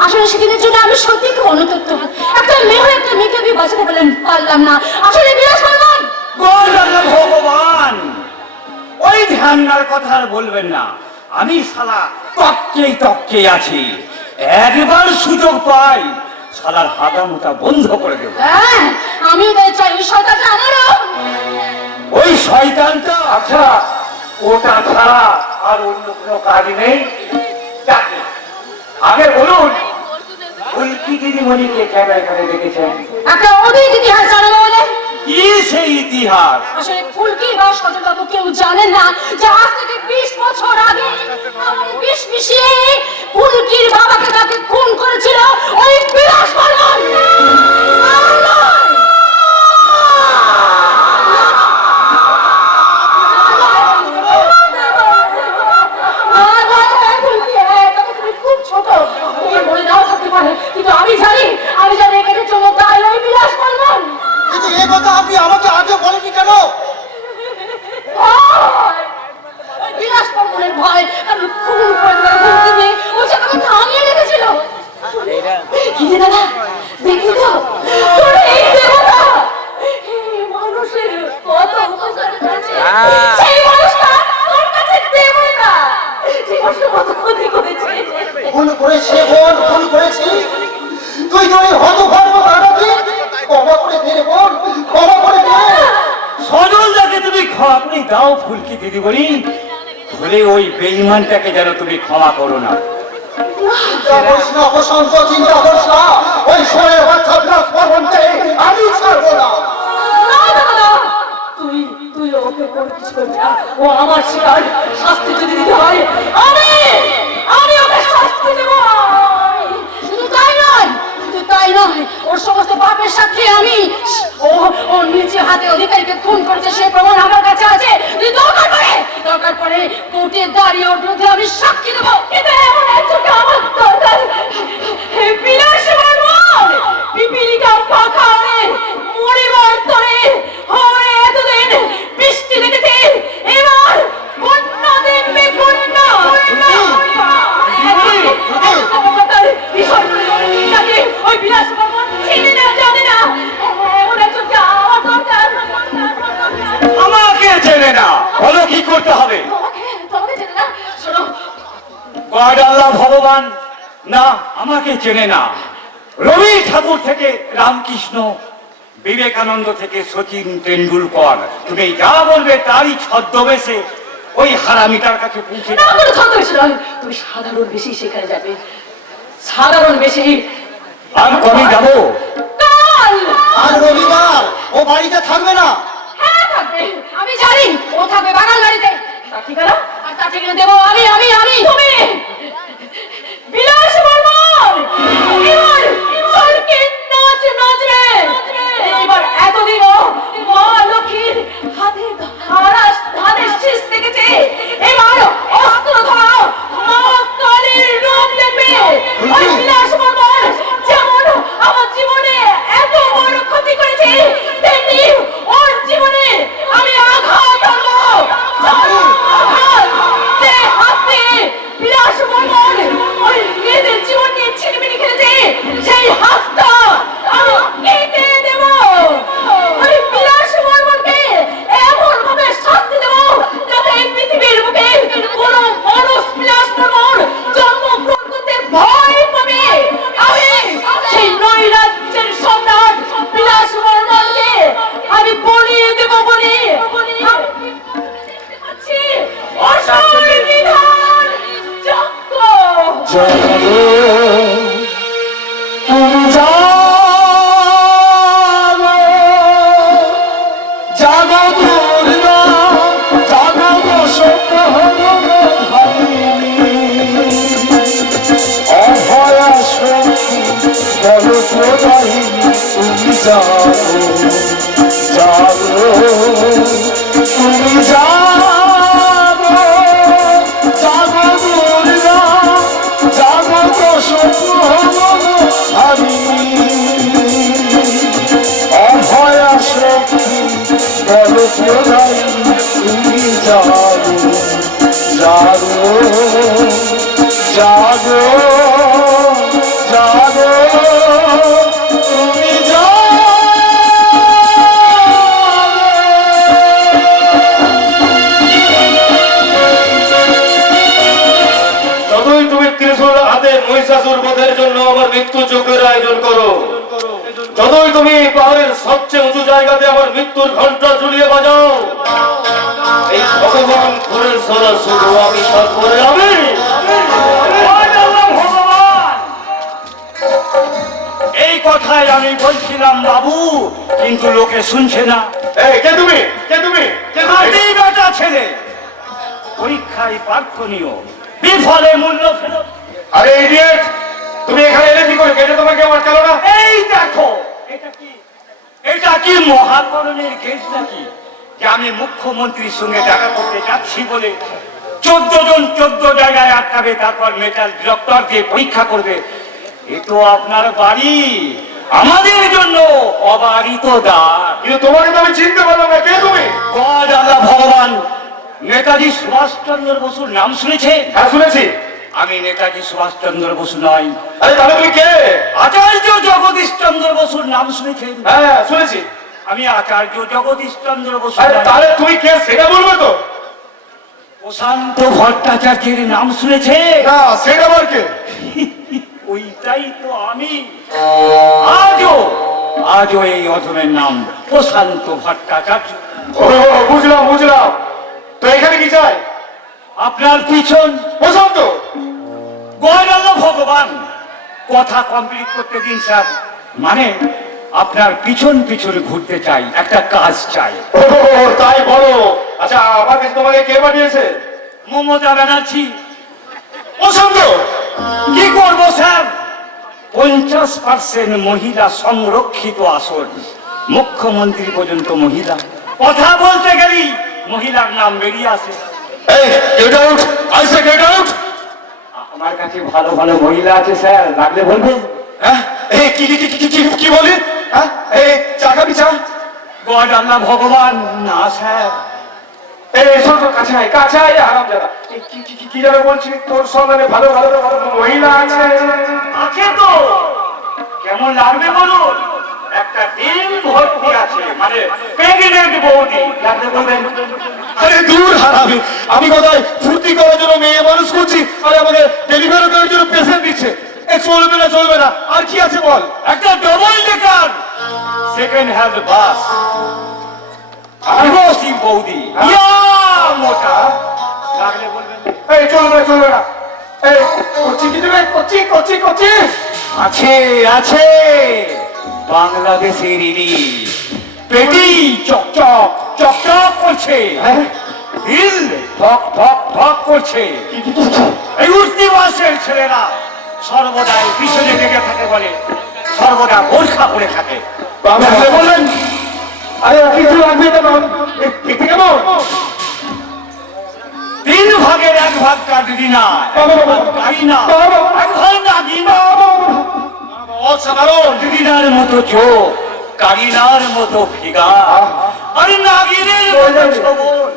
আসলে সেদিনের জন্য আমি সত্যি খুব অনুতপ্ত। একটা মেয়ে হয়ে একটা মেয়েকে আমি বাঁচাতে পারলাম না। আসলে বিলাস পাগল। God আল্লাহ ভগবান, ওই ধ্যানার কথা আর বলবেন না। আমি শালা তককেই আছি। একবার সুযোগ পাই শালার হাদামোটা বন্ধ করে দেব। হ্যাঁ, আমিও তাই চাই। ওই শয়তানটা আমারও। ওই শয়তানটা, আচ্ছা ওটা ছাড়া আর অন্য কোনো কাজ নেই? যাকে আগে বলুন, ফুলকি দিদিমণিকে কেন এখানে দেখেছেন? একটা অতীত ইতিহাস জানাবো বলে কি সেই ইতিহাস? আসলে ফুলকি বা সজলবাবু কেউ জানেন না যে আজ থেকে 20 বছর আগে আমার বিষ মিশিয়ে ফুলকির বাবাকে তাকে খুন করেছিল ওই বিলাস বর্মন। খুব ছোট তুমি বলে নাও থাকতে পারে, কিন্তু আমি জানি এখানে চমৎকার ওই বিলাস বর্মন। কিন্তু এই কথা আপনি আমাকে আগে বলেনি কেন? বিলাস বর্মনের ভয় আমি খুন করে দেওয়ার হুমকি দিয়ে ও যে আমাকে থামিয়ে রেখেছিল। কি রে দাদা, দেখলি তো তোরে এই দেবতা এই মানুষের কত উপকার করেছে, সেই মানুষটা তোর কাছে দেবতা, সেই মানুষটা কত ক্ষতি করেছে। ভুল করেছে বোন, ভুল করেছি। তুই তো এই হতভাগ্য দাদাকে ক্ষমা করে দে বোন, ক্ষমা করে দে। সজলদাকে তুমি ক্ষমা করে দাও ফুলকি দিদিমণি, বলে ওই বেঈমানটাকে যেন তুমি ক্ষমা করো না। চিন্তা করিস না বসন্ত, চিন্তা করিস না। ওই শোয়ে বাচ্চা বিলাস বর্মনকে আমি ছাড়বো না। না দাদা, তুই ওকে কোনো কিছু করবি না, ও আমার শিকার, শাস্তি যদি দিতে হয় আমি ওকে শাস্তি দেব। শুধু তাই নয় ওর সমস্ত পাপের সাক্ষী আমি। ও নিজে হাতে অধিকারীকে খুন করেছে সে প্রমাণ আমার কাছে আছে। তুই দরকার পড়ে কোর্টে দাঁড়িয়ে ওর বিরুদ্ধে আমি সাক্ষী দেবো। কিন্তু এমন একজনকে আমার দরকার, বিলাস বর্মন পিপিলিকা পাখা হয়ে মরিবার তরে হয়ে এতদিন বৃষ্টি দেখেছে, এবার বন্যা দেখবে বন্যা। ওই বিলাস বর্মন চিনি না জানে না, এমন একজনকে আমার দরকার। আমাকে চেনে না, বলো কি করতে হবে? তোমাকে চেনে না? শোনো, গড আল্লাহ ভগবান না আমাকে চেনে না। রবি ঠাকুর থেকে রামকৃষ্ণ, বিবেকানন্দ থেকে সচিন তেন্ডুলকর, তুমি যা বলবে তাই ছদ্মবেশে ওই হারামিটার কাছে পৌঁছে না কোনো ছদ্মবেশ নয়, তুমি সাধারণ বেশি সেখানে যাবে, সাধারণ বেশি। আর কবে যাবো? কাল। আর রবিবার ও বাড়িতে থাকবে না। হ্যাঁ থাকবে, আমি জানি ও থাকবে বাগান বাড়িতে। তার ঠিকানা আর তার ঠিকানা দেবো আমি। তুমি বিলাস বর্মন এবার চলকে নাচ নাচবে। এবার এতদিনও মা লক্ষ্মীর হাতে ধানের শীষ দেখেছে, এবার অস্ত্র ধরা মা কালীর রূপ দেখবে। ওই বিলাস বর্মন যেমন আমার জীবনে এত বড় ক্ষতি করেছে, তেমনি ওর জীবনে আমি আঘাত আনবো। আঘাত যে হাতে বিলাস বর্মন ওই মেয়েদের জীবন নিয়ে ছিনিমিনি খেলেছে, সেই হাতটা আমি কেটে দেব। ওই বিলাস বর্মনকে এমন ভাবে শাস্তি দেব যাতে এই পৃথিবীর বুকে কোনো মানুষ বিলাস বর্মন জন্মগ্রহণ করতে ভয় পাবে। আমি সেই নৈরাজ্যের সম্রাট বিলাস বর্মনকে আমি বলিয়ে দেব বলে অসংবিধান চক্র। জাগো তুমি জাগো দুর্গা, জাগো দশপ্রহরণধারিণী, অভয়া শক্তি বল প্রদায়িনী, তুমি জাগো তুমি জাগো দুর্গা, জাগো দশপ্রহরণধারিণী, অভয়া শক্তি বল প্রদায়িনী, তুমি জাগো তুমি যতই তুমি ত্রিশূল হাতে মহিষাসুর বধের জন্য আমার মৃত্যু যজ্ঞের আয়োজন করো, যতই তুমি পাহাড়ের সবচেয়ে উঁচু জায়গাতে আমার মৃত্যুর ঘন্টা ঝুলিয়ে বাজাও, এই ভগবান ঘুরে সরা শুধু আমি সৎপরে আমি। এই কথাই আমি বলছিলাম বাবু, কিন্তু লোকে শুনছে না। এই কে তুমি কে তুমি কে তুমি? খাঁটি বেটা ছেলে, পরীক্ষায় প্রার্থনীয়, বিফলে মূল্য ফেরত। আরে ইডিয়েট, তুমি এখানে এলে কি করে? গেটে তোমাকে আটকালো না? এই দেখো, এটা কি মহাকরণের গেট নাকি যে আমি মুখ্যমন্ত্রীর সঙ্গে দেখা করতে যাচ্ছি বলে 14 জন 14 জায়গায় আটকাবে, তারপর মেটাল ডিটেক্টর দিয়ে পরীক্ষা করবে? এ তো আপনার বাড়ি, আমাদের জন্য অবারিত দ্বার। কিন্তু তোমাকে তো আমি চিনতে পারলাম না, কে তুমি? গড আল্লাহ ভগবান, নেতাজি সুভাষচন্দ্র বসুর নাম শুনেছেন? হ্যাঁ শুনেছি। আমি নেতাজি সুভাষচন্দ্র বসু নই। আরে তাহলে তুমি কে? আচার্য জগদীশ চন্দ্র বসুর নাম শুনেছেন? হ্যাঁ শুনেছি। আমি আচার্য জগদীশ চন্দ্র বসু আরে নই। তাহলে তুমি কে সেটা বলবে তো? প্রশান্ত ভট্টাচার্যের নাম শুনেছে? না, সেটা আবার কে? ওইটাই তো আমি। আজও এই অধমের নাম প্রশান্ত ভট্টাচার্য। ও বুঝলাম বুঝলাম। তো এখানে কি চাই? আপনার পিছন। বসন্ত, গড আল্লাহ ভগবান, কথা কমপ্লিট করতে দিন স্যার। মানে আপনার পিছন পিছন ঘুরতে চাই, একটা কাজ চাই। ও তাই বলো। আচ্ছা আমার কাছে তোমাকে কে পাঠিয়েছে? মমতা ব্যানার্জি। বসন্ত, কি করবো স্যার? 50% মহিলা সংরক্ষিত আসন, মুখ্যমন্ত্রী পর্যন্ত মহিলা। কথা বলতে গেলেই মহিলার নাম বেরিয়ে আসে। এই get out, I say get out. আমার কাছে ভালো ভালো মহিলা আছে স্যার, লাগলে বলবেন। হ্যাঁ এই কি কি কি কি কি কি বলি? হ্যাঁ এই চাকা বিছা। গড আল্লাহ ভগবান, না স্যার। এই শোন শোন, কাছে আয় কাছে আয় হারামজাদা। এই কি কি কি যাবে বলছি? তোর সন্ধানে ভালো ভালো ভালো মহিলা আছে। আছে তো, কেমন লাগবে বলুন? একটা ডিম ভর্তি আছে, মানে প্রেগনেন্ট বৌদি, লাগলে বলবেন। আরে দূর হারামি, আমি কোথায় ফুর্তি করার জন্য মেয়ে মানুষ করছি, আর আমাকে ডেলিভারি করার জন্য পেশেন্ট দিচ্ছে। এ চলবে না চলবে না। আর কি আছে বল? একটা ডবল ডেকার সেকেন্ড হ্যান্ড বাস, আদিবাসী বৌদি, ইয়া মোটা, লাগলে বলবেন। এই চলবে না চলবে না। এই করছি কি দেবে? করছি করছি করছি। আছে আছে, বাংলাদেশের ইলিশ, পেটি চকচক চকচক করছে, দিল ঠক ঠক ঠক করছে। এই উঠতি বয়সের ছেলেরা সর্বদাই পিছনে লেগে থাকে বলে, সর্বদা বোরখা পরে থাকে। বাবা বললেন আরে কিছু লাগবে না। ঠিক কেমন? 3 ভাগের 1 ভাগ কাটবি না, গাড়ি না, এক ভাগ নাগি না। অসাধারণ। দিদিনার মতো চোখ, কারিনার মতো ফিগা, আরে নাগিনের মতো ছবল।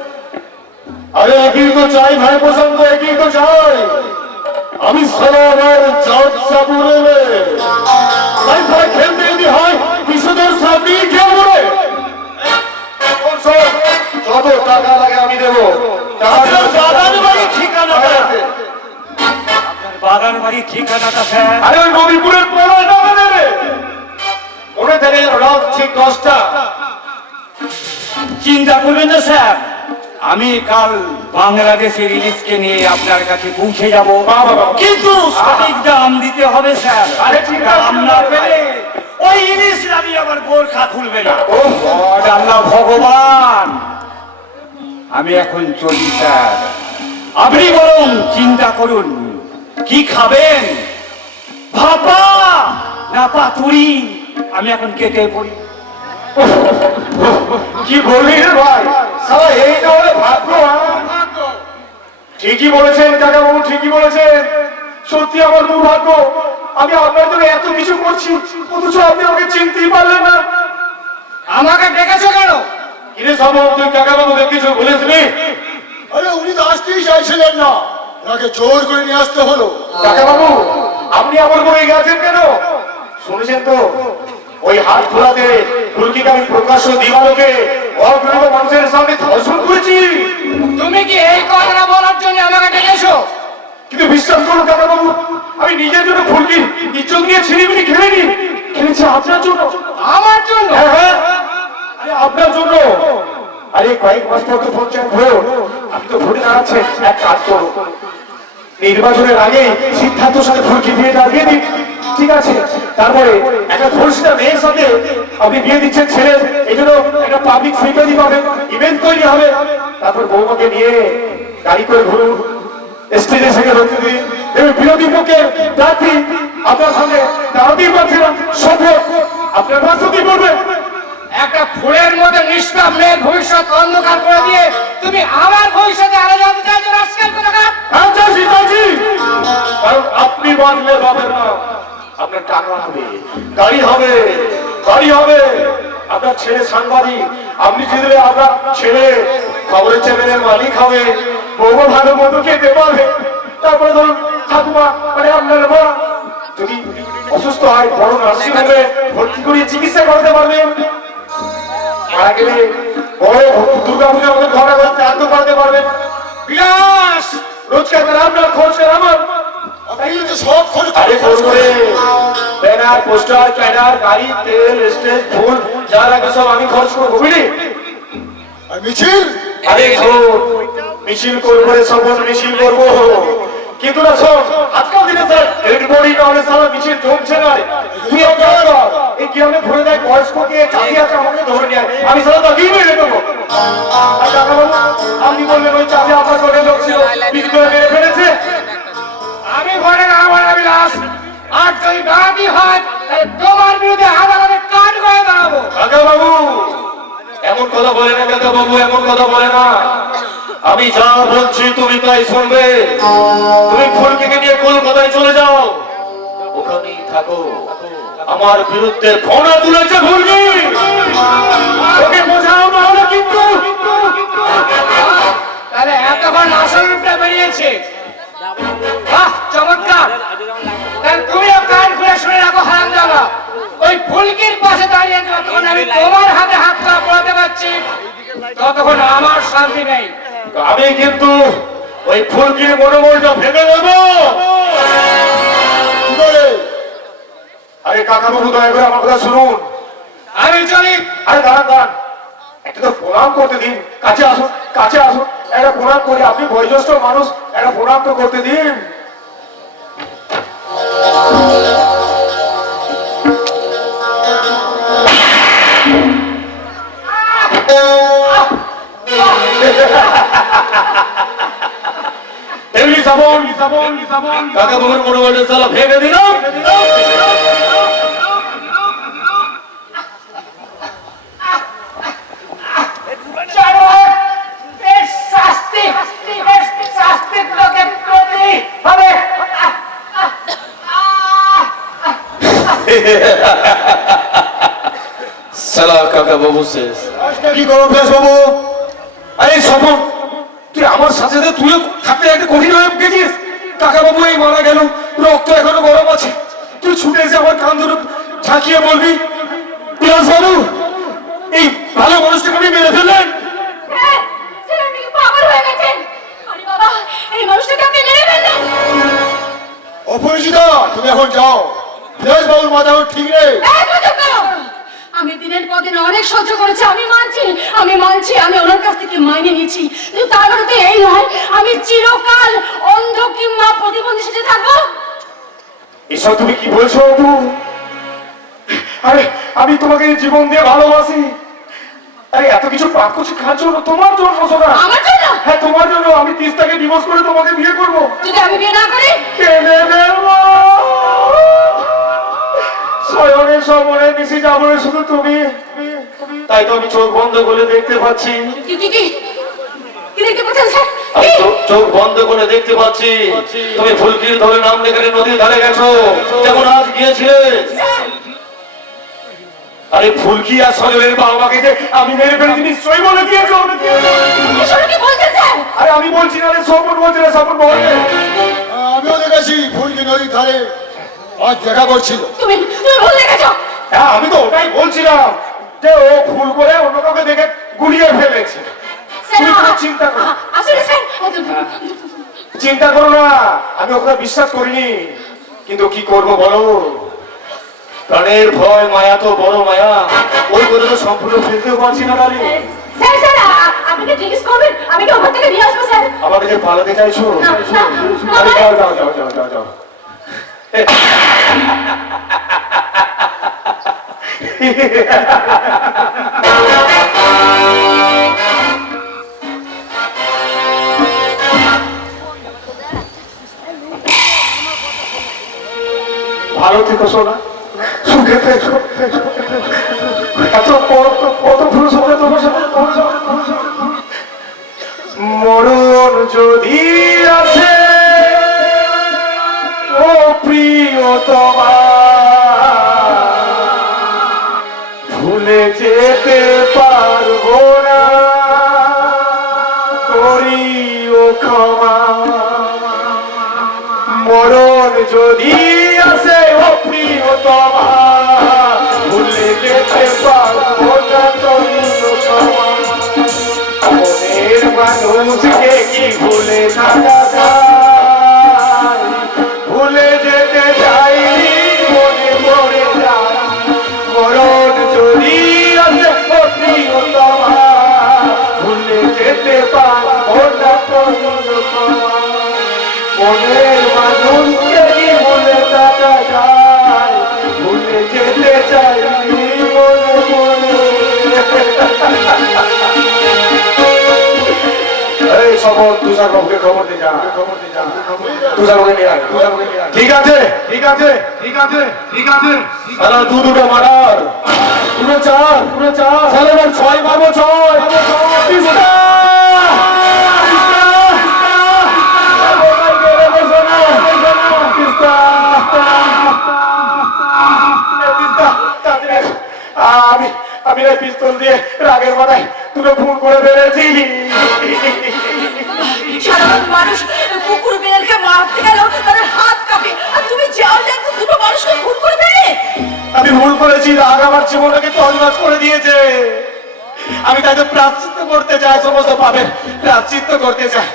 আরে একই তো চাই ভাই পছন্দ, একই তো চাই। আমি সালার জজ সাবুরে তাই সারা খেলতে যদি হয় বিশুদের সামনেই খেলবো রে। যত টাকা লাগে আমি দেবো। আপনার বাগান বাড়ির ঠিকানাটা, আপনার বাগান বাড়ির ঠিকানাটা স্যার? আরে ওই নবীপুরের পড়ায় টাকা দেবে। মনে থাকে রাত ঠিক 10টা। চিন্তা করবেন না স্যার, আমি কাল বাংলাদেশের ইলিশকে নিয়ে আপনার কাছে পৌঁছে যাব, কিন্তু সঠিক দাম দিতে হবে স্যার। আরে ঠিক আছে। দাম না পেলে ওই ইলিশ আমি আবার বোরখা খুলবে না। ও গড আল্লাহ ভগবান, আমি এখন চলি স্যার, আপনি বরং চিন্তা করুন কি খাবেন, ভাপা না পাতুরি? আমি এখন কেটে পড়ি। কি বললি রে ভাই? সারা এই না হলে ভাগ্য। ঠিকই বলেছেন কাকা বাবু, ঠিকই বলেছেন। সত্যি আমার দুর্ভাগ্য, আমি আপনার জন্য এত কিছু করছি অথচ আপনি আমাকে চিনতেই পারলেন না। আমাকে ডেকেছো কেন? কিরে সম্ভব তুই কাকা বাবুকে কিছু বলেছিলি? আরে উনি তো আসতেই চাইছিলেন না, ওনাকে জোর করে নিয়ে আসতে হলো। কাকা বাবু আপনি আমার করে গেছেন কেন? শুনেছেন তো ওই হাত খোলাতে ফুলকিকে আমি প্রকাশ্য দিবালোকে অগৃহ মানুষের সামনে ধর্ষণ করেছি। তুমি কি এই কথাটা বলার জন্য আমাকে ডেকেছো? কিন্তু বিশ্বাস করুন কাকা বাবু, আমি নিজের জন্য ফুলকি ইজ্জত নিয়ে ছিনিমিনি খেলিনি, খেলেছি আপনার জন্য। আমার জন্য? হ্যাঁ হ্যাঁ, আরে আপনার জন্য। আরে কয়েক মাস পর তো পঞ্চায়েত ভোট, আপনি তো ভোটে দাঁড়াচ্ছেন। এক কাজ করো, নির্বাচনের আগে সিদ্ধান্তর সাথে ফুলকি বিয়েটা দিয়ে দিন, ঠিক আছে? তারপরে একটা ধর্ষিতা মেয়ের সাথে আপনি বিয়ে দিচ্ছেন ছেলে, এই জন্য একটা পাবলিক সিম্পাথি হবে, ইভেন্ট তৈরি হবে। তারপর বৌমাকে নিয়ে গাড়ি করে ঘুরুন, স্টেজে থেকে রয়েছে দিন, দেখবেন বিরোধী পক্ষের প্রার্থী আপনার সামনে দাঁড়াতেই পারছে না, শপথ আপনার বাস্তবই করবে। একটা ফুলের মধ্যে নিষ্পাপ মেয়ের ভবিষ্যৎ অন্ধকার করে দিয়ে তুমি আমার ভবিষ্যতে আলো জ্বালতে চাইছো রাজকাল কোথাকার? কারণ আপনি বাঁধলে হবে না, আপনার টাকা হবে, গাড়ি হবে, বাড়ি হবে, আপনার ছেলে সাংবাদিক, আপনি জিতলে আপনার ছেলে খবরের চ্যানেলের মালিক হবে, বউ ভালো মতো খেতে পারবে। তারপরে ধরুন ঠাকুমা মানে আপনার মা যদি অসুস্থ হয় বড় নার্সিং হোমে ভর্তি করিয়ে চিকিৎসা করাতে পারবেন। মারা গেলে বড় দুর্গা পুজো আমাদের ঘরে ঘরে শ্রাদ্ধ করাতে পারবেন। বিলাস রোজগার আপনার খরচ আমার, আপনি তো সব খরচ আরে খরচ করে ব্যানার পোস্টার ক্যাডার গাড়ি তেল স্টেজ ফুল যা লাগে সব আমি খরচ করবো, বুঝলি? আর মিছিল আরে মিছিল করবো, সবর মিছিল করবো, কিন্তু না শোন আজকাল দিনে স্যার ডেড বডি না হলে সারা মিছিল জমছে না। তুই এক কাজ কর, এই গ্রামে ঘুরে দেখ বয়স্ককে চাষি আছে আমাকে ধরে নিয়ে আয়, আমি সারা তাকেই মেরে দেবো। আর কাকা বাবু আপনি বললেন ওই চাষি আপনার ঘরে লোক ছিল বিক্রি করে মেরে ফেলেছে। আমি ঘরে না আমার বিলাস, আর যদি দাঁড়াতে হয় তাহলে তোমার বিরুদ্ধে আদালতে কাজ করে দাঁড়াবো। কাকা বাবু এমন কথা বলে না, কাকা বাবু এমন কথা বলে না, আমি যা বলছি তুমি তাই শুনবে। তুমি ফুলকিকে নিয়ে কলকাতায় চলে যাও, ওখানেই থাকো। আমার বিরুদ্ধে ফোনা তুলেছে ফুলকি, ওকে বোঝাও না হলে কিন্তু। তাহলে এতক্ষণ আসল রূপটা বেরিয়েছে, বাহ চমৎকার। তাহলে তুমিও কান খুলে শুনে রাখো হারামজাদা, ওই ফুলকির পাশে দাঁড়িয়ে যতক্ষণ আমি তোমার হাতে হাত পা পড়াতে পারছি ততক্ষণ আমার শান্তি নেই। আমি কিন্তু ওই ফুলকির মনোবলটা ভেঙে দেবো। কি করে? আরে কাকা বাবু দয়া করে আমার কথা শুনুন। আমি চলি। আরে দাঁড়ান দাঁড়ান, একটা তো প্রণাম করতে দিন, কাছে আসুন কাছে আসুন, একটা প্রণাম করি, আপনি বয়োজ্যেষ্ঠ মানুষ, একটা প্রণাম তো করতে দিন। এমনি সাবন কাকা বাবুর মনোবলটা সালা ভেঙে দিলাম। সালা কাকা বাবু শেষ। কি করো বেশ বাবু? আরে স্বপন তুই আমার সাথে সাথে তুই থাকতে একটা কঠিন হয়ে গেছিস। কাকা বাবু এই মারা গেল, রক্ত এখনো গরম আছে, তুই ছুটে এসে আমার কান ধরে ঝাঁকিয়ে বলবি বিলাস বাবু এই ভালো মানুষটাকে আপনি মেরে ফেললেন। স্যার, স্যার আপনি কি পাগল হয়ে গেছেন? আরে বাবা, এই মানুষটাকে আপনি মেরে ফেললেন। অপরিচিতা তুমি এখন যাও, বিলাস বাবুর মাথা এখন ঠিক নেই। এই চুপ করো। আমি দিনের পর দিন অনেক সহ্য করেছি, আমি মানছি আমি ওনার কাছ থেকে মাইনে নিয়েছি, কিন্তু তার মানে তো এই নয় আমি চিরকাল অন্ধ কিংবা প্রতিবন্ধী সেজে থাকবো। এসব তুমি কি বলছো বাবু? আরে আমি তোমাকে জীবন দিয়ে ভালোবাসি। আরে এত কিছু পাপ করছি কার জন্য? তোমার জন্য সোনা। আমার জন্য? হ্যাঁ তোমার জন্য। আমি তিস্তাকে ডিভোর্স করে তোমাকে বিয়ে করবো। যদি আমি বিয়ে না করি? কেনে নেবো স্বয়নের সমরে বেশি যাবো শুধু তুমি। তাই তো আমি চোখ বন্ধ করে দেখতে পাচ্ছি। কি কি কি কি দেখতে পাচ্ছেন স্যার? আমি চোখ বন্ধ করে দেখতে পাচ্ছি তুমি ফুলকির ধরে নাম লেখারে নদীর ধারে গেছো, যেমন আজ গিয়েছিলে। আরে ফুলকি আর সজলের বাবা মাকে যে আমি মেরে ফেলেছি নিশ্চয়ই বলে দিয়েছো। এসব কি বলছেন স্যার? আরে আমি বলছি না রে, সপন বলছি না, সপন বলবে। আমিও দেখেছি ফুলকি নদীর ধারে আজ দেখা করছিল। তুমি ভুল দেখেছো। হ্যাঁ আমি তো ওটাই বলছিলাম যে ও ভুল করে অন্য কাউকে দেখে গুলিয়ে ফেলেছে। তুমি কোনো চিন্তা করো, আসলে স্যার চিন্তা করো না, আমি ওকে বিশ্বাস করিনি, কিন্তু কি করবো বলো? প্রাণের ভয়, মায়া তো বড় মায়া, ওই করে তো সম্পূর্ণ ফেলতেও পারছি না। স্যার স্যার আপনি কি জিজ্ঞেস করবেন আমি কি ওখান থেকে নিয়ে আসবো স্যার? আমাকে যে পালাতে চাইছো? না, না, আরে না, যাও যাও যাও যাও যাও যাও। ভালো থেকো সোনা, সুখে থেকো। এত কত ফুল সময় তোমার সাথে মরণ যদি আছে ও প্রিয়তমা, ভুলে যেতে পারবো না, করিও ক্ষমা। মরণ যদি আছে ও প্রিয়তমা, ভুলে যেতে পারবো না, করিও ক্ষমা। মনের মানুষকে কি ভুলে থাকা যায়? ভুলে যেতে চাইনি, মনে পড়ে যায়। মরণ যদি আছে ও প্রিয়তমা, ভুলে যেতে পারবো না, করিও ক্ষমা। মনের মানুষকে কি ভুলে থাকা যায়? ভুলে যেতে চাইনি, মনে পড়ে। এই সবর তুষার বাবুকে খবর দিয়ে যা, তুষার বাবুকে নিয়ে আয়, ঠিক আছে ঠিক আছে ঠিক আছে ঠিক আছে। সারা দুটো মারার, পুরো চার সারা 6 মারবো, 6 পিস্তা। আমি পিস্তল দিয়ে রাগের মাথায় তুলে খুন করে ফেলেছি। সাধারণ মানুষ কুকুর বিড়ালকে মারতে গেল তাদের হাত কাঁপে, আর তুমি যাও দেখো দুটো মানুষকে খুন করে ফেলে। আমি ভুল করেছি, রাগ আমার জীবনটাকে তছনছ করে দিয়েছে। আমি তাকে প্রায়শ্চিত্ত করতে চাই, সমস্ত পাপের প্রায়শ্চিত্ত করতে চাই।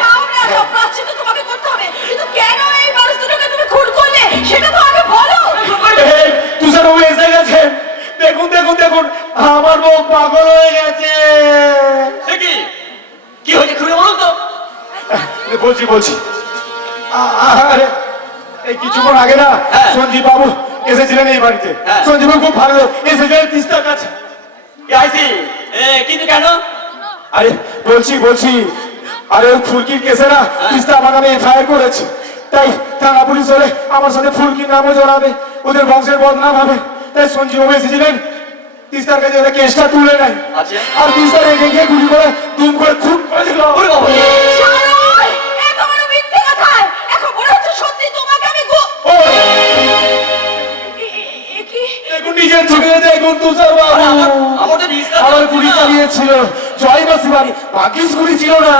যাও না, সব প্রায়শ্চিত্ত তোমাকে করতে হবে, কিন্তু কেন এই মানুষ দুটোকে তুমি খুন করলে সেটা তো আগে বলো। তুষার বাবু এসে গেছে, দেখুন দেখুন দেখুন, আমার বউ পাগল হয়ে গেছে। সে কি কি হয়েছে খুলে বলুন তো। বলছি বলছি আরে এই কিছুক্ষণ আগে না হ্যাঁ। সঞ্জীব বাবু এসেছিলেন এই বাড়িতে। হ্যাঁ। সঞ্জীব বাবু খুব ভালো লোক, এসেছিলেন তিস্তার কাছে। কি আইছি কিন্তু কেন? আরে বলছি আরে ওই ফুলকির কেসে না তিস্তা আমার নামে এফআইআর করেছে, তাই থানা পুলিশ হলে আমার সাথে ফুলকির নামও জড়াবে, ওদের বংশের বদনাম হবে। তাই সঞ্জীব বাবু এসেছিলেন তিস্তার কাছে, ওরা কেসটা তুলে নেয়। আচ্ছা। আর তিস্তা রেখে গিয়ে গুলি করে দুম করে খুন করে দিল। ওরে বাবা, শারদ, এত বড় মিথ্যে কথা! এখন মনে হচ্ছে সত্যি তোমাকে আমি ও, কি? দেখুন নিজের চোখে দেখুন তুষার বাবু, আমাদের বিশ্বাস আমার হচ্ছে গুলি না। চালিয়েছিল জয়বাসী বাড়ি, ভাগ্যিস গুলি ছিল না।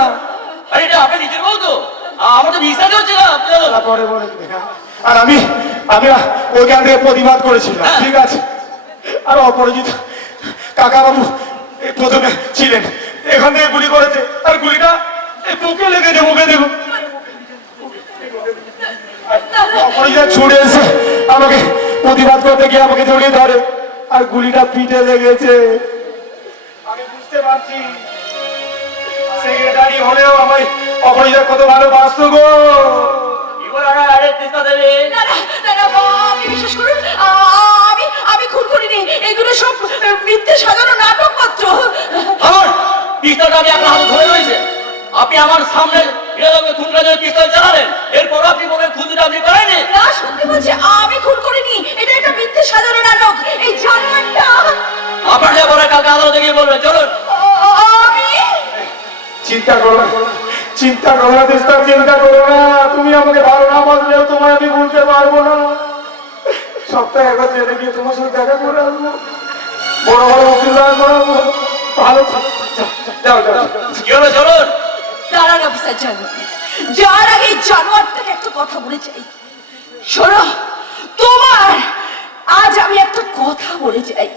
আরে এটা আপনি নিজের বউ তো, আমাদের বিশ্বাস হচ্ছে না। তারপরে বলে দেখা। আর আমি ওইখান থেকে প্রতিবাদ করেছিলাম, হ্যাঁ। ঠিক আছে। আর অপরাজিত কাকা বাবু প্রথমে ছিলেন, এখান থেকে গুলি করেছে, আর গুলিটা এই বুকে লেগেছে, বুকে দেখুন। অপরাজিত ছুটে এসে আমাকে প্রতিবাদ করতে গিয়ে আমাকে জড়িয়ে ধরে, আর গুলিটা পিঠে লেগেছে। আমি বুঝতে পারছি সেক্রেটারি হলেও আমায় অপরাজিত কত ভালোবাসতো গো। আরে তিস্তা দেবী, না, আপনি বিশ্বাস করুন, আমি খুন করিনি, এগুলো সব মিথ্যে সাজানো নাটক মাত্র। আমার পিস্তলটা আমি আপনার হাতে ধরে রয়েছে, আপনি আমার সামনে বিড়ালকে খুন করে পিস্তল চালালেন, এরপর আপনি বলেন খুনটা আপনি করেননি। না, সত্যি বলছি, আমি খুন করিনি, এটা একটা মিথ্যে সাজানো নাটক। এই জানোয়ারটা আপনার যা বলার কালকে আদালতে গিয়ে বলবেন, চলুন। আমি চিন্তা করো না তিস্তা, চিন্তা করো না। তুমি আমাকে ভালো না বাঁচলেও তোমায় আমি ভুলতে পারবো না। সপ্তাহে একবার জেলে গিয়ে তোমার সাথে দেখা করে আসবো, বড় বড় উকিল করাবো। ভালো যাও যাও। কি হলো, চলুন। দাঁড়ান অফিসার জানোয়ার, যার আগে এই জানোয়ারটাকে একটা কথা বলে চাই। শোনো, তোমার আজ আমি একটা কথা বলে চাই।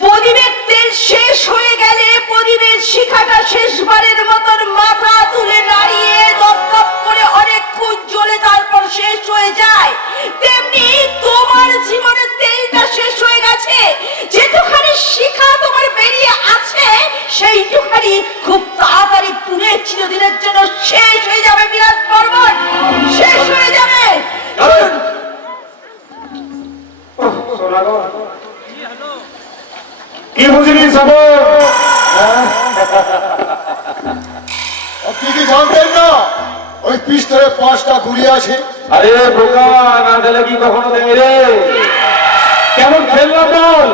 প্রদীপের তেল শেষ হয়ে গেলে প্রদীপের শিখাটা শেষবারের মতন মাথা তুলে নাড়িয়ে দপদপ করে অনেকক্ষণ জ্বলে তারপর শেষ হয়ে যায়, তেমনি তোমার জীবনের তেলটা শেষ হয়ে গেছে। যেটুখানি শিখা তোমার বেরিয়ে এখানে খুব তাড়াতাড়ি পুড়ে চিরদিনের জন্য শেষ হয়ে যাবে বিরাট পর্বত, শেষ হয়ে যাবে। কি বুঝলি সব? আপনি কি জানতেন না ওই পিস্তলে 5টা গুলি আছে? আরে বোকা, না গেলে কি কখনো দেবে রে? কেমন খেললাম বল?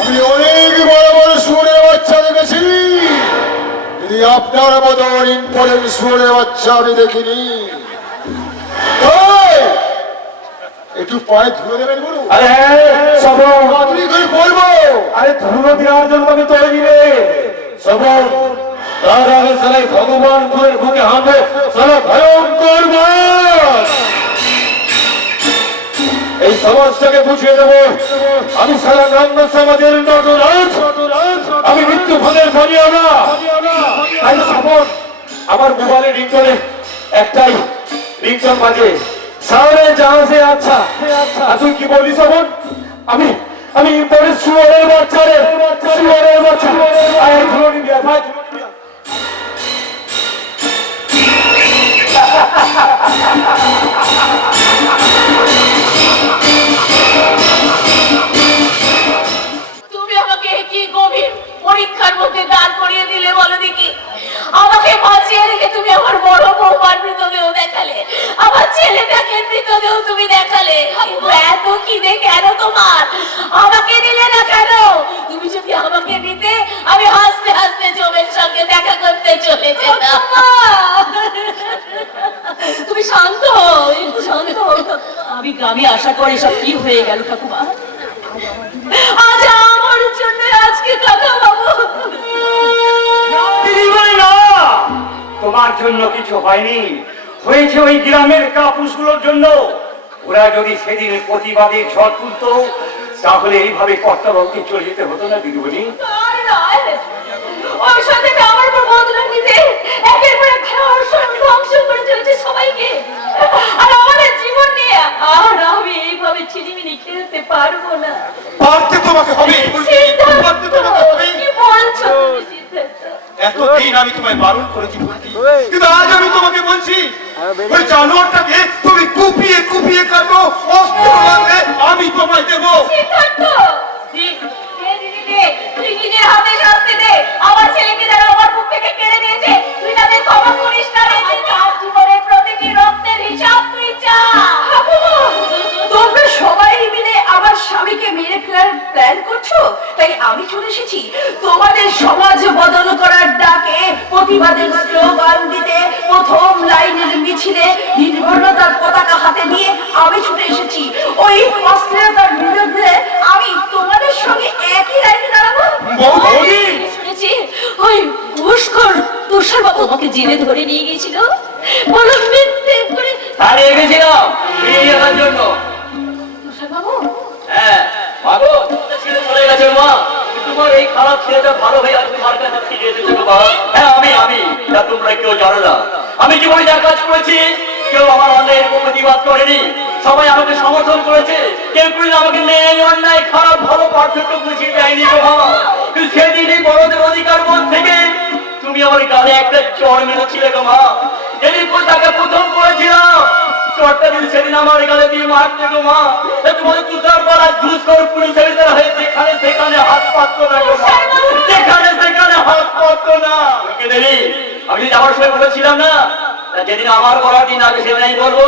আমি অনেক বড় বড় শুয়োরের বাচ্চা দেখেছি, যদি আপনার মতো ইম্পর্টেন্ট শুয়োরের বাচ্চা আমি দেখিনি। ওই, একটু পায়ে ধুয়ে দেবেন বলু। আরে সব আপনি করে বলবো। আরে ধুলো দেওয়ার জন্য আমি তৈরি রে সব। তার আগে সালাই ভগবান ফুলের বুকে হাঁটবে সালা ভয়ঙ্কর মাছ। এই সমাজটাকে বুঝিয়ে দেবো আমি সারা গ্রাম্য সমাজের নটরাজ, আমি মৃত্যু ফলের ফরিয়ানা। তাই সফর আমার মোবাইলে রিংটনে একটাই রিংটন বাজে, সামনে জাহাজে। আচ্ছা আর তুই কি বলিস সফর? আমি আমি ইম্পোর্টেড শুয়োরের বাচ্চা রে, শুয়োরের বাচ্চা। আয় ধুলো নিবি, ভাই ধুলো নিবি। তুমি আমাকে কি গভীর পরীক্ষার মধ্যে দাঁড় করিয়ে দিলে বলো দেখি। আমাকে বাঁচিয়ে রেখে তুমি আমার বড় বৌমার মৃতদেহ দেখালে, আমার ছেলেটাকে মৃতদেহ তুমি দেখালে, কিন্তু এত খিদে কেন তোমার? আমাকে দিলে না কেন? তুমি যদি আমাকে দিতে আমি হাসতে হাসতে জমের সঙ্গে দেখা করতে চলে যেতাম। তুমি শান্ত হও, একটু শান্ত হও। আমি গ্রামে আশা করি সব কি হয়ে গেল ঠাকুমা। আজ আমার জন্য আজকে কাকা বাবু। না, তোমার জন্য কিছু হয়নি, হয়েছে ওই গ্রামের কাপুসগুলোর জন্য। ওরা যদি সেদিন প্রতিবাদে ঝড় তুলতো তাহলে এইভাবে কর্তাবাবুকে চলে যেতে হতো না দিদিমণি। আর নয়, ওর সাথে আমার উপর বদনামি যে একের পর এক ধ্বংস করে চলেছে সবাইকে, আর আমাদের জীবন নিয়ে আর আমি এইভাবে ছিনিমিনি খেলতে পারবো না। পারতে তোমাকে হবে, সিদ্ধার্থ, পারতে তোমাকে হবে। কি বলছো তুমি সিদ্ধার্থ? এতদিন আমি তোমায় বারণ করেছি বলছি, কিন্তু আজ আমি তোমাকে বলছি ওই জানোয়ারটাকে তুমি কুপিয়ে কুপিয়ে কাটো, অস্ত্র লাগলে আমি তোমায় দেবো। সিদ্ধার্থ, দিদি দে, তুই নিজের হাতে শাস্তি দে। আমার ছেলেকে যারা আমার বুক থেকে কেড়ে নিয়েছে তুই তাদের ক্ষমা করিস না রে। তার জীবনের প্রতিটি রক্তের হিসাব তুই চা। তোমরা সবাই মিলে আমার স্বামীকে মেরে ফেলার প্ল্যান করছো, তাই আমি চলে এসেছি তোমাদের সমাজ বদল করার ডাকে প্রতিবাদের স্লোগান দিতে। প্রথম লাইনের মিছিলে নির্ভরতার পতাকা হাতে নিয়ে আমি ছুটে এসেছি। ওই অশ্লীলতার বিরুদ্ধে আমি তোমাদের সঙ্গে একই লাইনে দাঁড়াবো। বৌদি, শুনেছি ওই পুষ্কর তুষার বাবু আমাকে জেলে ধরে নিয়ে গিয়েছিল, বলো মিথ্যে করে। হারিয়ে গেছিলাম ফিরিয়ে আনার জন্য। তুষার বাবু, হ্যাঁ মাগো, তোমাদের ছেলে চলে গেছে মা, তোমার এই খারাপ ছেলেটা ভালো হয়ে আর তোমার কাছে ফিরে এসেছে বাবা। হ্যাঁ আমি তা তোমরা কেউ জানো না। আমি জীবনে যা কাজ করেছি কেউ আমার অন্যায়ের প্রতিবাদ করেনি, সবাই আমাকে সমর্থন করেছে। কেউ কেউ আমাকে ন্যায় অন্যায় খারাপ ভালো পার্থক্য বুঝিয়ে দেয়নি গো মা। কিন্তু সেদিন এই বড়দের অধিকার মন থেকে তুমি আমার গালে একটা চড় মেরেছিলে গো মা। যেদিন তাকে প্রথম করেছিলাম চটটা দিন সেদিন আমার গালে দিয়ে মারতে গো মা। তোমাদের তুষার পাড়া ঘুষ করে পুলিশের ভিতরে হয়ে যেখানে সেখানে হাত পাততো না গো মা, যেখানে সেখানে হাত পাততো না। দেরি আমি যাওয়ার সময় বলেছিলাম না, যেদিন আমার বলার দিন আগে সেদিনই বলবো।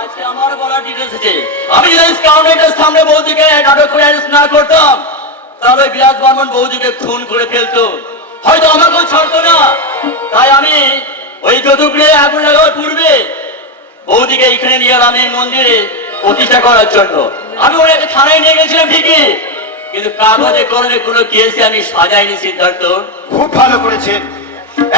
আজকে আমার বলার দিন এসেছে। আমি যদি স্কাউন্ডের সামনে বৌদিকে নাটক করে অ্যারেস্ট না করতাম তাহলে বিরাজ বর্মন বৌদিকে খুন করে ফেলতো, হয়তো আমাকেও ছাড়তো না। তাই আমি ওই যদুগুড়ে আগুন লাগাবার পূর্বে বৌদিকে এখানে নিয়ে এলাম এই মন্দিরে প্রতিষ্ঠা করার জন্য। আমি ওনাকে থানায় নিয়ে গেছিলাম ঠিকই, কিন্তু কাগজে কলমে কোনো কেসে আমি সাজাইনি সিদ্ধার্থ। খুব ভালো করেছেন।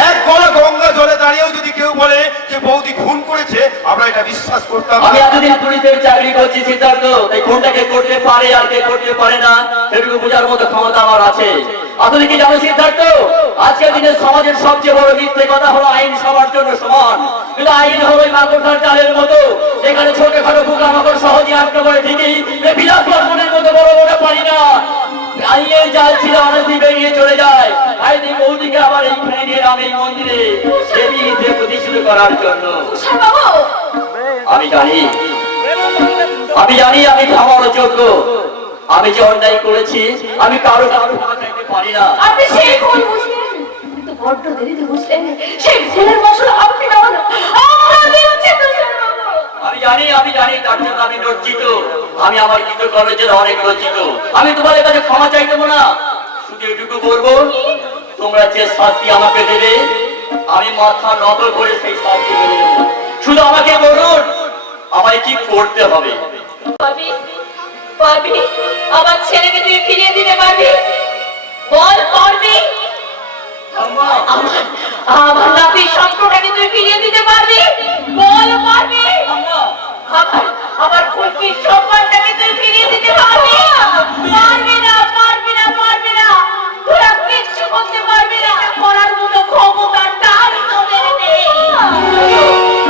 এক গলা গঙ্গা জলে দাঁড়িয়েও যদি কেউ বলে যে বৌদি খুন করেছে আমরা এটা বিশ্বাস করতাম আমি না। এতদিন পুলিশের চাকরি করছি সিদ্ধার্থ, তাই খুনটাকে করতে পারে আর কে করতে পারে না সেটুকু বোঝার মতো ক্ষমতা আমার আছে। আসলে কি জানো সিদ্ধার্থ, আজকের দিনে সমাজের সবচেয়ে বড় মিথ্যে কথা হলো আইন সবার জন্য সমান, কিন্তু আইন হলো মাকড়সার জালের মতো, যেখানে ছোটখাটো পোকামাকড় সহজে আটকে পড়ে ঠিকই, বিলাস বর্মনের মতো বড় বড় পারি না। আইনের জাল ছিল অনেক বেরিয়ে চলে যায়। হয়নি বৌদিকে আবার এইখানে নিয়ে এলাম এই মন্দিরে দেবী হিসেবে প্রতিষ্ঠিত করার জন্য। তুষার বাবু, আমি জানি আমি খাওয়ার যোগ্য। আমি যে অন্যায় করেছি আমি কারো ক্ষমা চাইতে পারি না। আপনি সেই ভুল বুঝলেন, কিন্তু বড্ড দেরিতে বুঝলেন। সেই ভুলের ফসল আপনি নন, আমরা দিয়েছি তুষার বাবু। আমি জানি তার জন্য আমি লজ্জিত। আমি আমার কৃতকর্মের জন্য অনেক লজ্জিত। আমি তোমাদের কাছে ক্ষমা চাই দেবো না, শুধু এটুকু বলবো তোমরা যে শাস্তি আমাকে দেবে আমি মাথা নত করে সেই শাস্তি মেনে নেবো। শুধু আমাকে বলুন আমায় কি করতে হবে। পারবি, পারবি আমার ছেলেকে তুই ফিরিয়ে দিতে পারবি? বল পারবি? আম্মা, আমার নাতির সম্পর্কটাকে তুই ফিরিয়ে দিতে পারবি? বল পারবি? আম্মা, আমার খুশির সম্মানটাকে তুই ফিরিয়ে দিতে পারবি? পারবি না, পারবি না, পারবি না। তোরা কিচ্ছু করতে পারবি না। এটা করার মতো ক্ষমতাটাই তোদের নেই।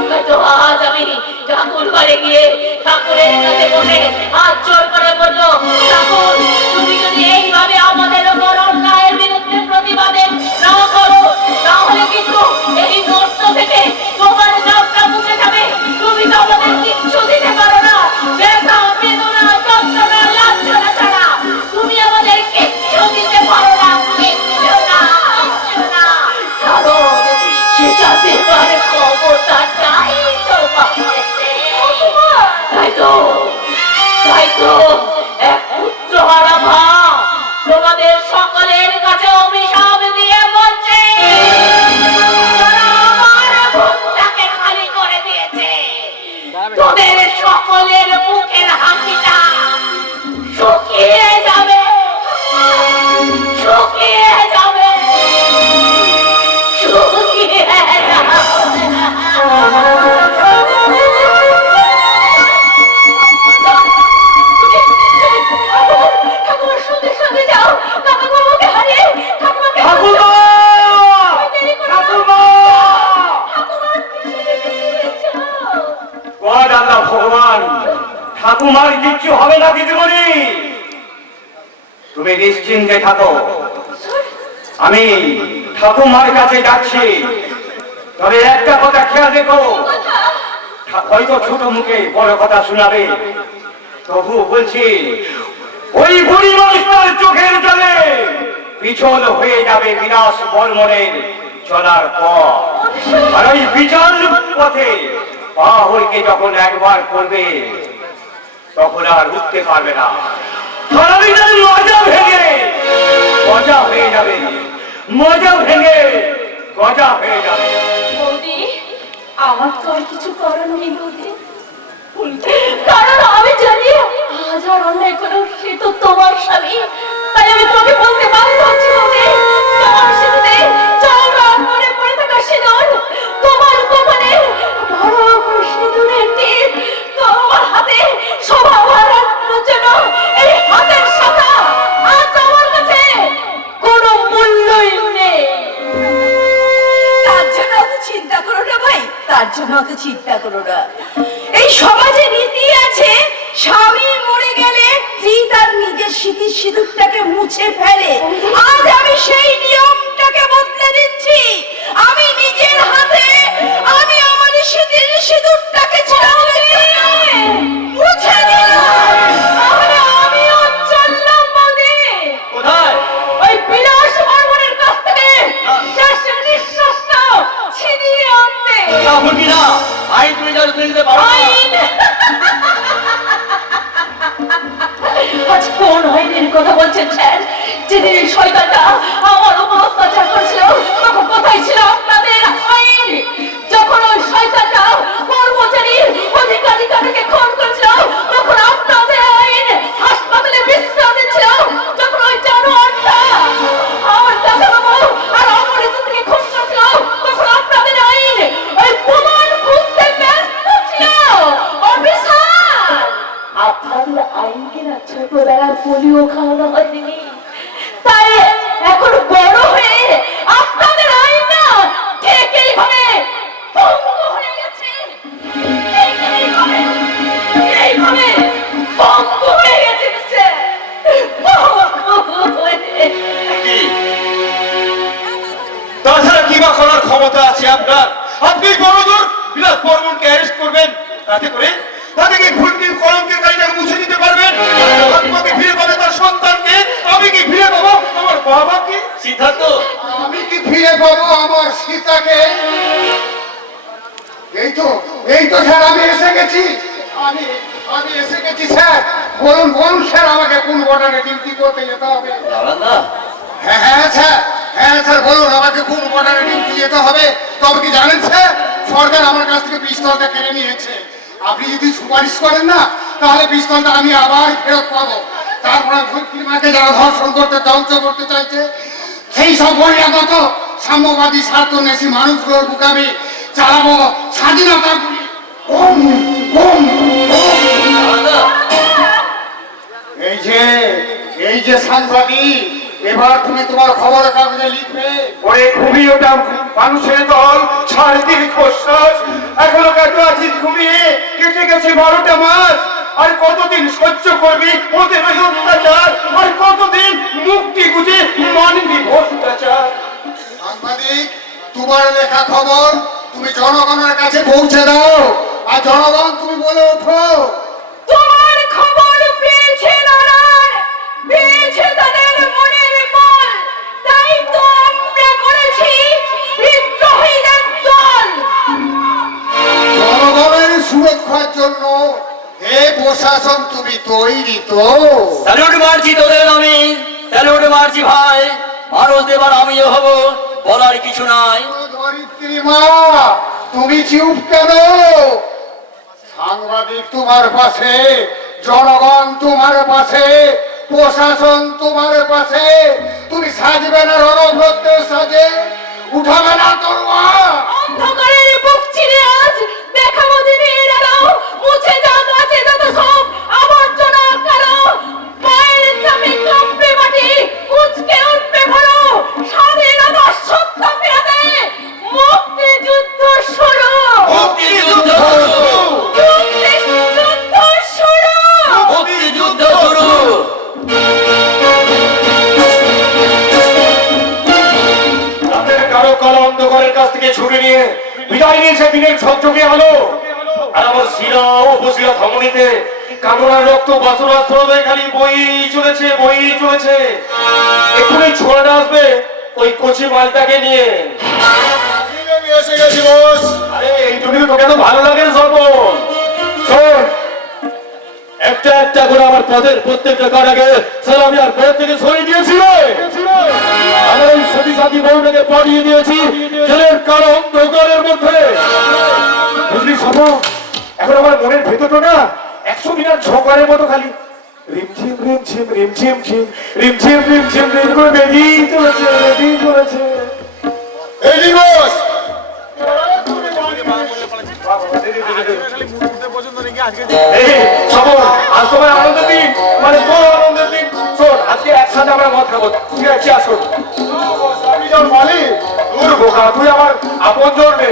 হয়তো আজ আমি ঠাকুর ঘরে গিয়ে ঠাকুরের কাছে বসে হাত জোর করে বললো, ঠাকুর তুমি যদি এইভাবে আমাদের ওপর অন্যায়ের বিরুদ্ধে প্রতিবাদে না করো, তাহলে কিন্তু এই মুহূর্ত থেকে তোমার নামটা মুছে যাবে। তুমি তো আমাদের কিচ্ছু দিতে পারো না, ব্যথা, বেদনা, যন্ত্রণা, লাঞ্ছনা ছাড়া তুমি আমাদের কিচ্ছু দিতে পারো না, কিচ্ছু না, কিচ্ছু না। কারণ সেটা দেবার ক্ষমতাটাই তোমার নেই। তাই তো এক পুত্রহারা মা তোমাদের সকলের কাছে অভিশাপ দিয়ে বলছে তারা আমার বুকটাকে খালি করে দিয়েছে। তোদের সকলের মুখের হাসিটা শুকিয়ে যাবে, শুকিয়ে যাবে, শুকিয়ে যাবে। ঠাকুমার সঙ্গে সঙ্গে যাও, ঠাকুমাকে হারিয়ে ঠাকুমাকে ঠাকুমা! ঠাকুমা! ঠাকুমার পিছনে পিছনে যাও। গড আল্লাহ ভগবান, ঠাকুমার কিচ্ছু হবে না দিদিমণি, তুমি নিশ্চিন্তে থাকো। আমি ঠাকুমার কাছে যাচ্ছি, তবে একটা কথা খেয়াল রেখো, হয়তো ছোট মুখে বড় কথা শোনাবে, তবুও বলছি ওই বুড়ি মানুষটার চোখের জলে পিছল হয়ে যাবে বিলাস বর্মনের চলার পথ। আর ওই বিচল পথে পা হইকে যখন একবার পড়বে তখন আর উঠতে পারবে না। সারাদিনের মজা ভেঙে গজা হয়ে যাবে, মজা ভেঙে গজা হয়ে যাবে। বৌদি, আমার তো আর কিছু করার নেই বৌদি, কারণ আমি জানি আজ আর অন্যায় কোনো সে তো তোমার স্বামী। তাই আমি তোমাকে বলতে বাধ্য হচ্ছি বৌদি, তোমার সিঁদুরে চওড়া করে পড়ে থাকা সিঁদুর, তোমার কপালে বড় করে সিঁদুরের টিপ, তোমার হাতে শোভা বাড়ানোর জন্য এই হাতের শাখা আজ আমার কাছে কোনো মূল্যই নেই। তার জন্য অত চিন্তা করো না ভাই, তার জন্য অত চিন্তা করো না। এই সমাজে নীতি আছে, স্বামী মরে গেলে স্ত্রী তার নিজের স্মৃতির সিঁদুরটাকে মুছে ফেলে। আজ আমি সেই নিয়মটাকে বদলে দিচ্ছি। আমি নিজের হাতে আমি আমার স্মৃতির সিঁদুরটাকে মুছে দিলাম। তাহলে আমিও চললাম বৌদি, কোথায়? ওই বিলাস বর্মনের কাছ থেকে শেষ নিঃশ্বাসটা ছিনিয়ে আনতে। না বলবি না, আইন তুমি যা তুমি নিতে পারো না। আইন? আজ কোন আইনের কথা বলছেন স্যার? যেদিন এই শয়তানটা আমার উপর অত্যাচার করেছিল তখন কোথায় ছিল আপনাদের আইন? যখন ওই শয়তানটা কর্মচারী অধিকারিকে খুন করেছিল তখন আপনাদের আইন হাসপাতালে বিশ্রাম দিচ্ছিল। যখন ওই জানোয়ারটা আমার দাদাবাবু আর অমরিতকে খুন করেছিল তখন আপনাদের আইন ওই প্রমাণ খুঁজতে ব্যস্ত ছিল। অফিসার, আপনাদের আইনকে না ছোটবেলার পোলিও খাওয়ানো হয়নি, তাই এখন বড় হয়ে আপনাদের আইন না ঠিক এইভাবে ভঙ্গ হয়ে গেছে, এইভাবে ভঙ্গ হয়ে গেছে, ভঙ্গ হয়ে। কি? আছে আপনার। আপনি বড়জোর বিলাস বর্মনকে অ্যারেস্ট করবেন, তাতে করে তাকে কি ভুলটির কলঙ্কের কালিটাকে মুছে দিতে পারবেন। আত্মাকে ফিরে পাবে তার সন্তানকে, আমি কি ফিরে পাবো আমার বাবাকে। সিদ্ধার্থ, আমি কি ফিরে পাবো আমার সীতাকে? এই তো স্যার আমি এসে গেছি। আমি এসে গেছি স্যার। বলুন স্যার আমাকে কোন বর্ডারে ডিউটি করতে যেতে হবে? নালন্দা, হ্যাঁ স্যার বলুন আমাকে কোন বর্ডারে ডিউটি যেতে হবে। তবে কি জানেন স্যার, সরকার আমার কাছ থেকে পিস্তলটা কেড়ে নিয়েছে। আপনি যদি সুপারিশ করেন না, তাহলে পিস্তলটা আমি আবার ফেরত পাবো। তারপরে মাকে যারা ধর্ষণ করতে ধ্বংস করতে চাইছে, সেই সব বহিরাগত সাম্যবাদী স্বার্থন্বেষী মানুষগুলোর বুকে আমি চালাবো স্বাধীনতার গুলি। ওম ওম ওম। নালন্দা, এই যে সাংবাদিক, এবার তুমি তোমার খবরের কাগজে লিখবে। ওরে ঘুমিয়ে ওটা মানুষের দল, ছাড় দীর্ঘশ্বাস। এখনো কাটো আছিস ঘুমিয়ে, কেটে গেছে 12টা মাস। আর কতদিন সহ্য করবি ওদের ওই অত্যাচার? আর কতদিন মুক্তি গুজে মানবি ভ্রষ্টাচার? সাংবাদিক, তোমার লেখা খবর তুমি জনগণের কাছে পৌঁছে দাও। আর জনগণ তুমি বলে ওঠো, তোমার খবর পেয়েছে নারায়ণ, পেয়েছে তাদের মনের বল, তাই তো আমরা করেছি বিদ্রোহীদের দল। জনগণের সুরক্ষার জন্য হে প্রশাসন তুমি তৈরি তো? স্যালুট মারছি তোদের নামে, স্যালুট মারছি ভাই। মানুষ দেবার আমিও হব, বলার কিছু নাই। ধরিত্রী মা, তুমি চুপ কেন? সাংবাদিক তোমার পাশে, জনগণ তোমার পাশে, প্রশাসন তোমার পাশে। তুমি সাজবে না রণভদ্রের সাজে, উঠাবে না তলোয়ার। অন্ধকারের বুক চিরে আজ দেখাবো দিনের আলো, মুছে যাক আছে যত সব আবর্জনা কালো। মায়ের চাপে কাঁপবে মাটি, কুচকে উঠবে ভরো, স্বাধীনতা সত্য ফেরাতে মুক্তিযুদ্ধ শুরু। মুক্তিযুদ্ধ শুরু, মুক্তিযুদ্ধ শুরু। মুক্তিযুদ্ধ শুরু। রাতের কালো কালো অন্ধকারের কাছ থেকে ছুটে নিয়ে বিদায় নিয়েছে দিনের ঝকঝকে আলো। আর আমার শিরা ও উপশিরা ধমনীতে কামড়ার রক্ত বাসনা স্রোতে খালি বই চলেছে। এক্ষুনি ছোড়াটা আসবে ওই কচি মালটাকে নিয়ে। আমি এসে গেছি বস। আরে এই জন্য তোকে এত ভালো লাগে না সর্বন। শোন, একটা একটা করে আমার পদের প্রত্যেকটা কার আগে সালামি আর পদ থেকে সরিয়ে দিয়েছি রে। আমার এই সতী সাথী বউটাকে পড়িয়ে দিয়েছি জেলের কালো অন্ধকারের মধ্যে। বুঝলি সর্বন, এখন আমার মনের ভেতরটা না 100 মিটার ঝোঁকারের মতো খালি রিমঝিম রিমঝিম রিমঝিম ঝিম রিমঝিম রিমঝিম রিম করে বেরিয়ে চলেছে। এই বস, এই সবর, আজ তোমার আনন্দের দিন, মানে তোর আনন্দের দিন। শোন, আজকে একসাথে আমরা মদ খাবো, ঠিক আছে? আসুন। আমি যখন বলি দূর বোকা, তুই আমার আপন জন রে,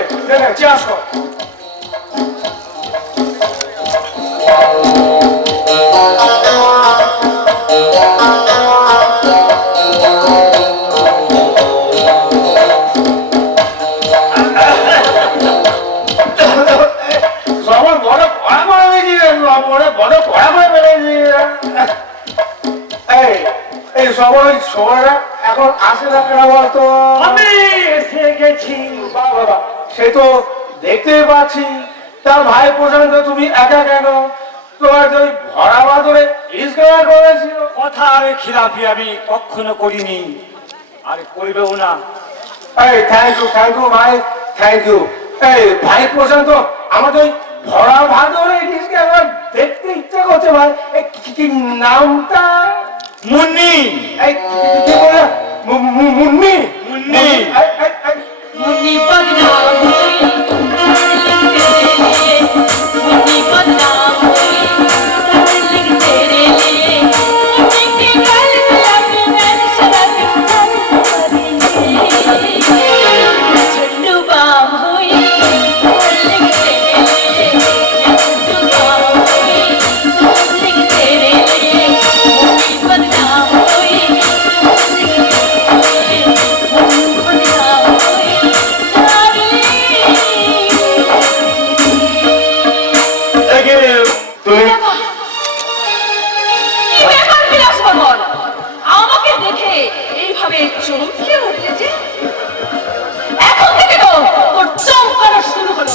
চেয়াস কর। সবার বড় পড়া করে বেরিয়ে বড় পড়া করে বেরিয়ে। এই সবাই সময়টা এখন আসে না কেন বলতো? আমি এসে গেছি। বাবা, সে তো দেখতেই পাচ্ছি। তার ভাই পর্যন্ত তুমি একা কেন? তোমার যে ওই ভরা বাদরে ইস্কার করেছিল। কথার খিলাফি আমি কখনো করিনি, আর করিবেও না। এই থ্যাংক ইউ ভাই, থ্যাংক ইউ। এই ভাই পর্যন্ত আমাদের ওই ভরা ভাদরে ইস্কার একবার দেখতে ইচ্ছে করছে ভাই। এই কি নামটা? মুন্নি, এই কি বলে? মুন্নি। মুন্নি। मुन्नी बदनाम हुई तेरे लिए, मुन्नी बदनाम हुई तेरे लिए, मुन्नी के कल्ब लग मैंने शराब छुट्टू बाम हुई तेरे लिए, छुट्टू बाम हुई तेरे लिए, मुन्नी बदनाम हुई मुन्नी बदनाम हुई এইভাবে চমকে উঠলে যে? এখন থেকে তো তোর চমকানো শুরু হলো।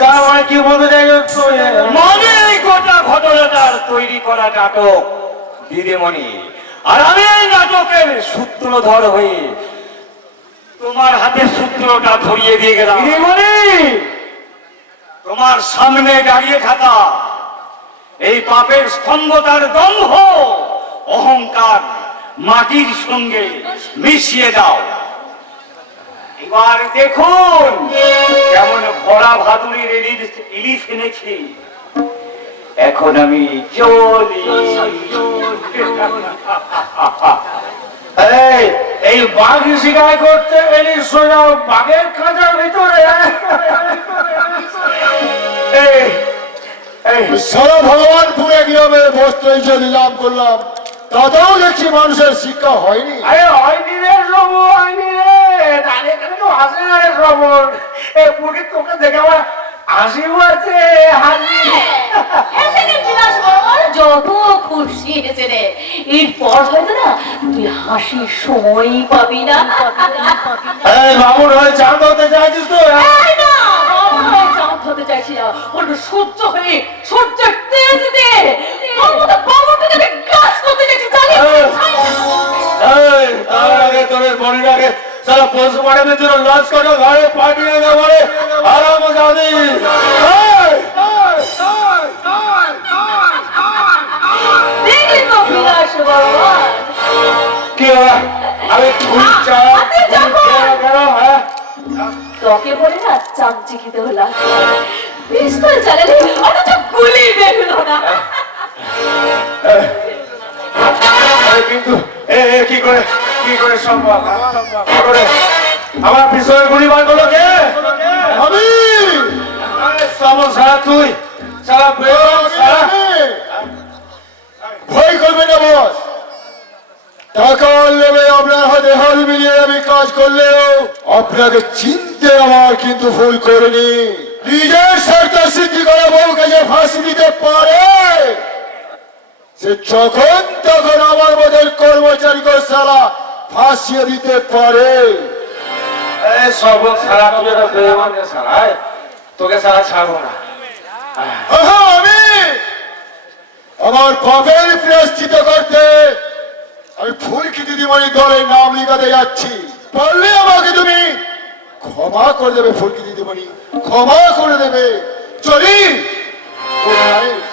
তার মানে কি বলতে চাইছো তুমি? মানে এই গোটা ঘটনাটার তৈরি করা নাটক দিদিমণি, আর আমি এই নাটকের সূত্রধর হয়ে তোমার হাতে সূত্রটা ধরিয়ে দিয়ে গেলাম। দিদিমণি, তোমার সামনে দাঁড়িয়ে থাকা এই পাপের স্তম্ভতার দম্ভ অহংকার মাটির সঙ্গে মিশিয়ে দাও। এবার দেখুন কেমন ভরা ভাদুরের ইলিশ এনেছি। এখন আমি চলি। এই বাঘ শিকার করতে গেলি সোজা বাঘের খাঁচার ভিতরে। সারা ভগবানপুরে গ্রামে বস্ত্র হিসেবে লাভ করলাম, তাতেও দেখছি মানুষের শিক্ষা হয়নি। আরে হয়নি রে শ্রবণ, হয়নি রে। দাঁড়িয়ে এখানে তো হাসি না রে শ্রবণ। এই বুড়ি তোকে দেখে আমার হাসি পাচ্ছে, হাসি। এসে বিলাস বর্মন যত খুশি হেসে রে, এরপর হয়তো না তুই হাসির সময় পাবি না। বাবুর হয়ে চাঁদ হতে চাইছিস তো? এই না, বামুন হয়ে চাঁদ হতে চাইছি না, ওটা সূর্য হয়ে সূর্যের তেজ দিয়ে তোর মতো বামুনকে আমি গাছ করতে চাইছি, জানিস? তার আগে তোর বোনের আগে সারা পোস্টমর্টমের জন্য লঞ্চ করে ঘরে পাঠিয়ে দেবো আরাম জানি। দেখলি তো বিলাস বর্মন, কি আমি তোকে বলে না চামচিকিতে হলো, পিস্তল চালালে অথচ গুলি বের হলো না। কিন্তু কি করে সম্ভব? কি করে আমার পিছনে গুলি বার করলো কে? আমি সারা তুই সারা ভয় করবে না বস। টাকা নেবে আপনার হাতে হাল মিলিয়ে আমি কাজ করলেও আপনাকে চিনতে আমার কিন্তু ভুল করেনি। নিজের সরকার সিদ্ধি করা বউকে যে ফাঁসি দিতে পারে, সে যখন তখন আমার মধ্যে কর্মচারীকে সারা ফাঁসিয়ে দিতে পারে। সব সারা সারায় তোকে সারা ছাড়বো না। আমি আমার পাপের প্রায়শ্চিত্ত করতে আমি ফুলকি দিদিমণি দলের নাম লিখাতে যাচ্ছি। পারলে আমাকে তুমি ক্ষমা করে দেবে ফুলকি দিদিমণি, ক্ষমা করে দেবে। চলি।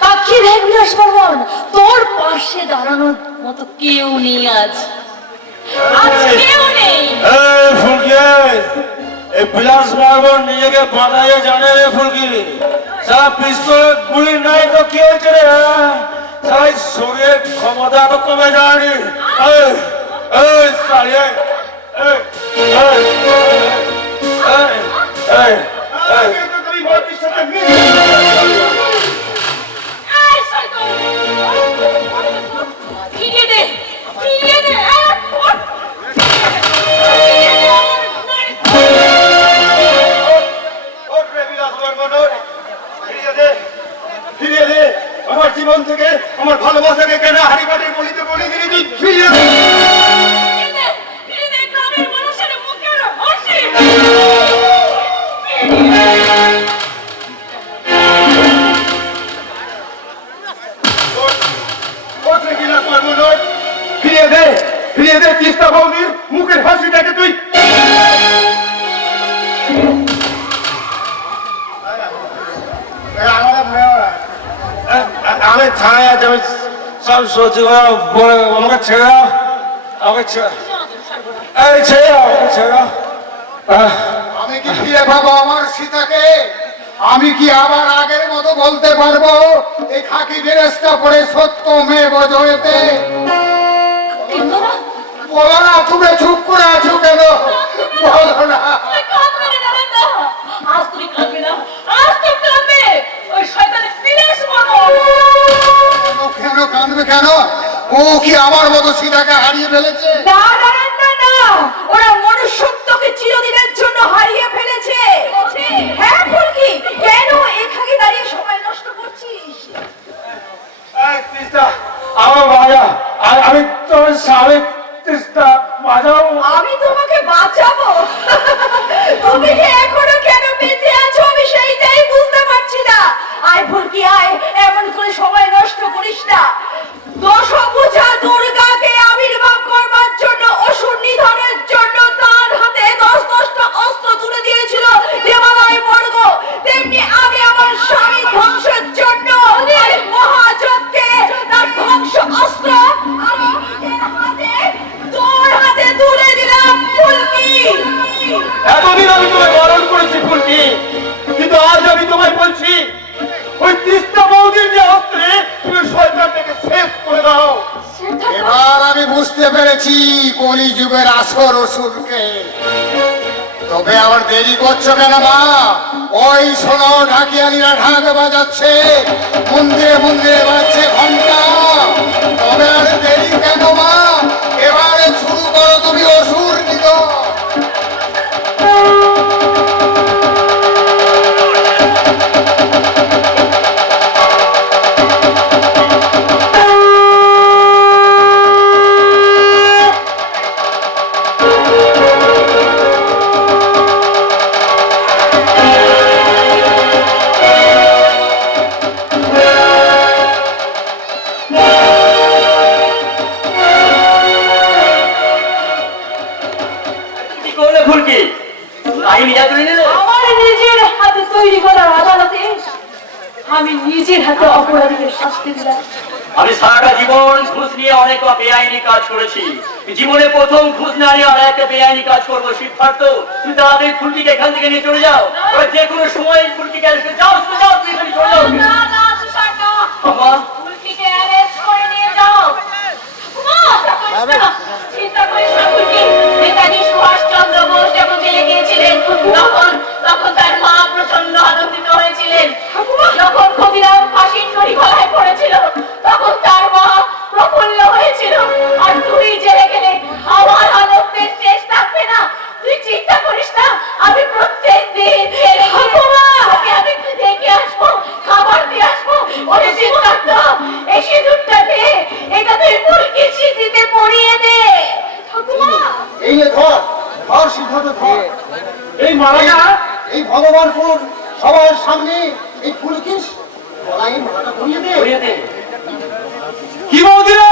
পাখি দেখ বিলাস বর্মন, তোর পাশে দাঁড়ানোর মতো কেউ নেই আজ, আজ কেউ নেই। ফুলকি, এই বিলাস বর্মন নিজেকে বাঁধাইয়ে জানে রে ফুলকি। সারা পিস্তলের গুলি নাই তো কি হয়েছে রে? তাই শরীরের ক্ষমতা তো কমে যায়নি। ফিরিয়ে দে, ফিরিয়ে দে। আমার জীবন থেকে আমার ভালোবাসাকে কেন হারিবাটের বলিতে বলি দিলি তুই? ফিরিয়ে দে। ফিরিয়ে দে গ্রামের মানুষের মুখের হাসি। ফিরিয়ে দে, ফিরিয়ে দে তিস্তা বৌদির মুখের হাসিটাকে তুই। আমি থানায় আছি, আমি সব সহ্য বলে আমাকে ছেড়ে দাও, আমাকে ছেড়ে ছেড়ে দাও, আমাকে ছেড়ে দাও। আমি কি ফিরে পাবো আমার সীতাকে? আমি কি আবার আগের মতো বলতে পারবো এই খাকি ড্রেসটা পরে সত্য মেয়ে বজড়েতে? কিন্তু না, বলো না, তুমি চুপ করে আছো কেন? বলো না। তুই কাঁদবি না নারায়ণদা, আজ তুই কাঁদবি না, আজ তুই কাঁদবে ওই শয়তানের বিলাস বর্মন। কেন কাঁদবে কেন? ও কি আমার মতো সীতাকে হারিয়ে ফেলেছে? না নারায়ণদা না, ওরা মনুষ্যত্বকে চিরদিনের জন্য হারিয়ে ফেলেছে। হ্যাঁ ফুলকি, কেন এখানে দাঁড়িয়ে সময় নষ্ট করছিস? তিস্তা আমার ভাইয়া, আমি তোর স্বামী তিস্তা আমি নিজের হাতে তোর হাতে তুলে দিলাম ফুলকি। এতদিন আমি তোমায় বারণ করেছি ফুলকি, কিন্তু আজ আমি তোমায় বলছি ওই তিস্তা বৌদির যে অস্ত্রে তুমি শয়তানটাকে শেষ করে দাও। এবার আমি বুঝতে পেরেছি কলিযুগের আসর অসুরকে। তবে আবার দেরি করছো কেন মা? ওই শোনো ঢাকিয়ালিরা ঢাক বাজাচ্ছে, মন্দিরে মন্দিরে বাজছে ঘন্টা। তবে আর দেরি কেন মা? এবারে শুরু করো তুমি অসুর নিধন। কি করলে ফুলকি? আইন ইজা তুলে নিলে? আমার নিজের হাতে তৈরি করা আদালতে আমি নিজের হাতে অপরাধীদের শাস্তি দিলাম। আমি সারাটা জীবন ঘুষ নিয়ে অনেক বেআইনি কাজ করেছি। জীবনে প্রথম ঘুষ না নিয়ে আর একটা বেআইনি কাজ করবো। সিদ্ধার্থ, তুমি তাড়াতাড়ি ফুলকিকে এখান থেকে নিয়ে চলে যাও। ওরা যে কোনো সময় ফুলকিকে আসবে। যাও, তুমি যাও, তুমি এখানে চলে যাও। না না তুষার না, আমা, ফুলকিকে অ্যারেস্ট করে নিয়ে যাও। চিন্তা করিস না ফুলকি, নেতাজি সুভাষচন্দ্র বোস যখন জেলে গিয়েছিলেন তখন তার মা প্রচন্ড আনন্দিত হয়েছিলেন। যখন ক্ষুদিরাম ফাঁসির দড়ি গলায় পড়েছিল তখন তার মা প্রফুল্ল হয়েছিল। আর তুই জেলে গেলে আমার আনন্দের শেষ থাকবে না। তুই চিন্তা করিস না, আমি প্রত্যেক দিন জেলে গিয়ে তোকে আমি দেখে আসবো, খাবার দিয়ে আসবো। ওরে সিদ্ধার্থ, এই সিঁদুরটা দে, এটা তুই ফুলকির স্মৃতিতে পরিয়ে দে। ঠাকুমা, এই নে ধর, ধর সিদ্ধান্ত ধর। এই মারাটা এই ভগবানপুর সবার সামনে এই ফুলকিস গলায় মালাটা ধরিয়ে দে। ঘুরিয়ে দে। কি বৌদিরা,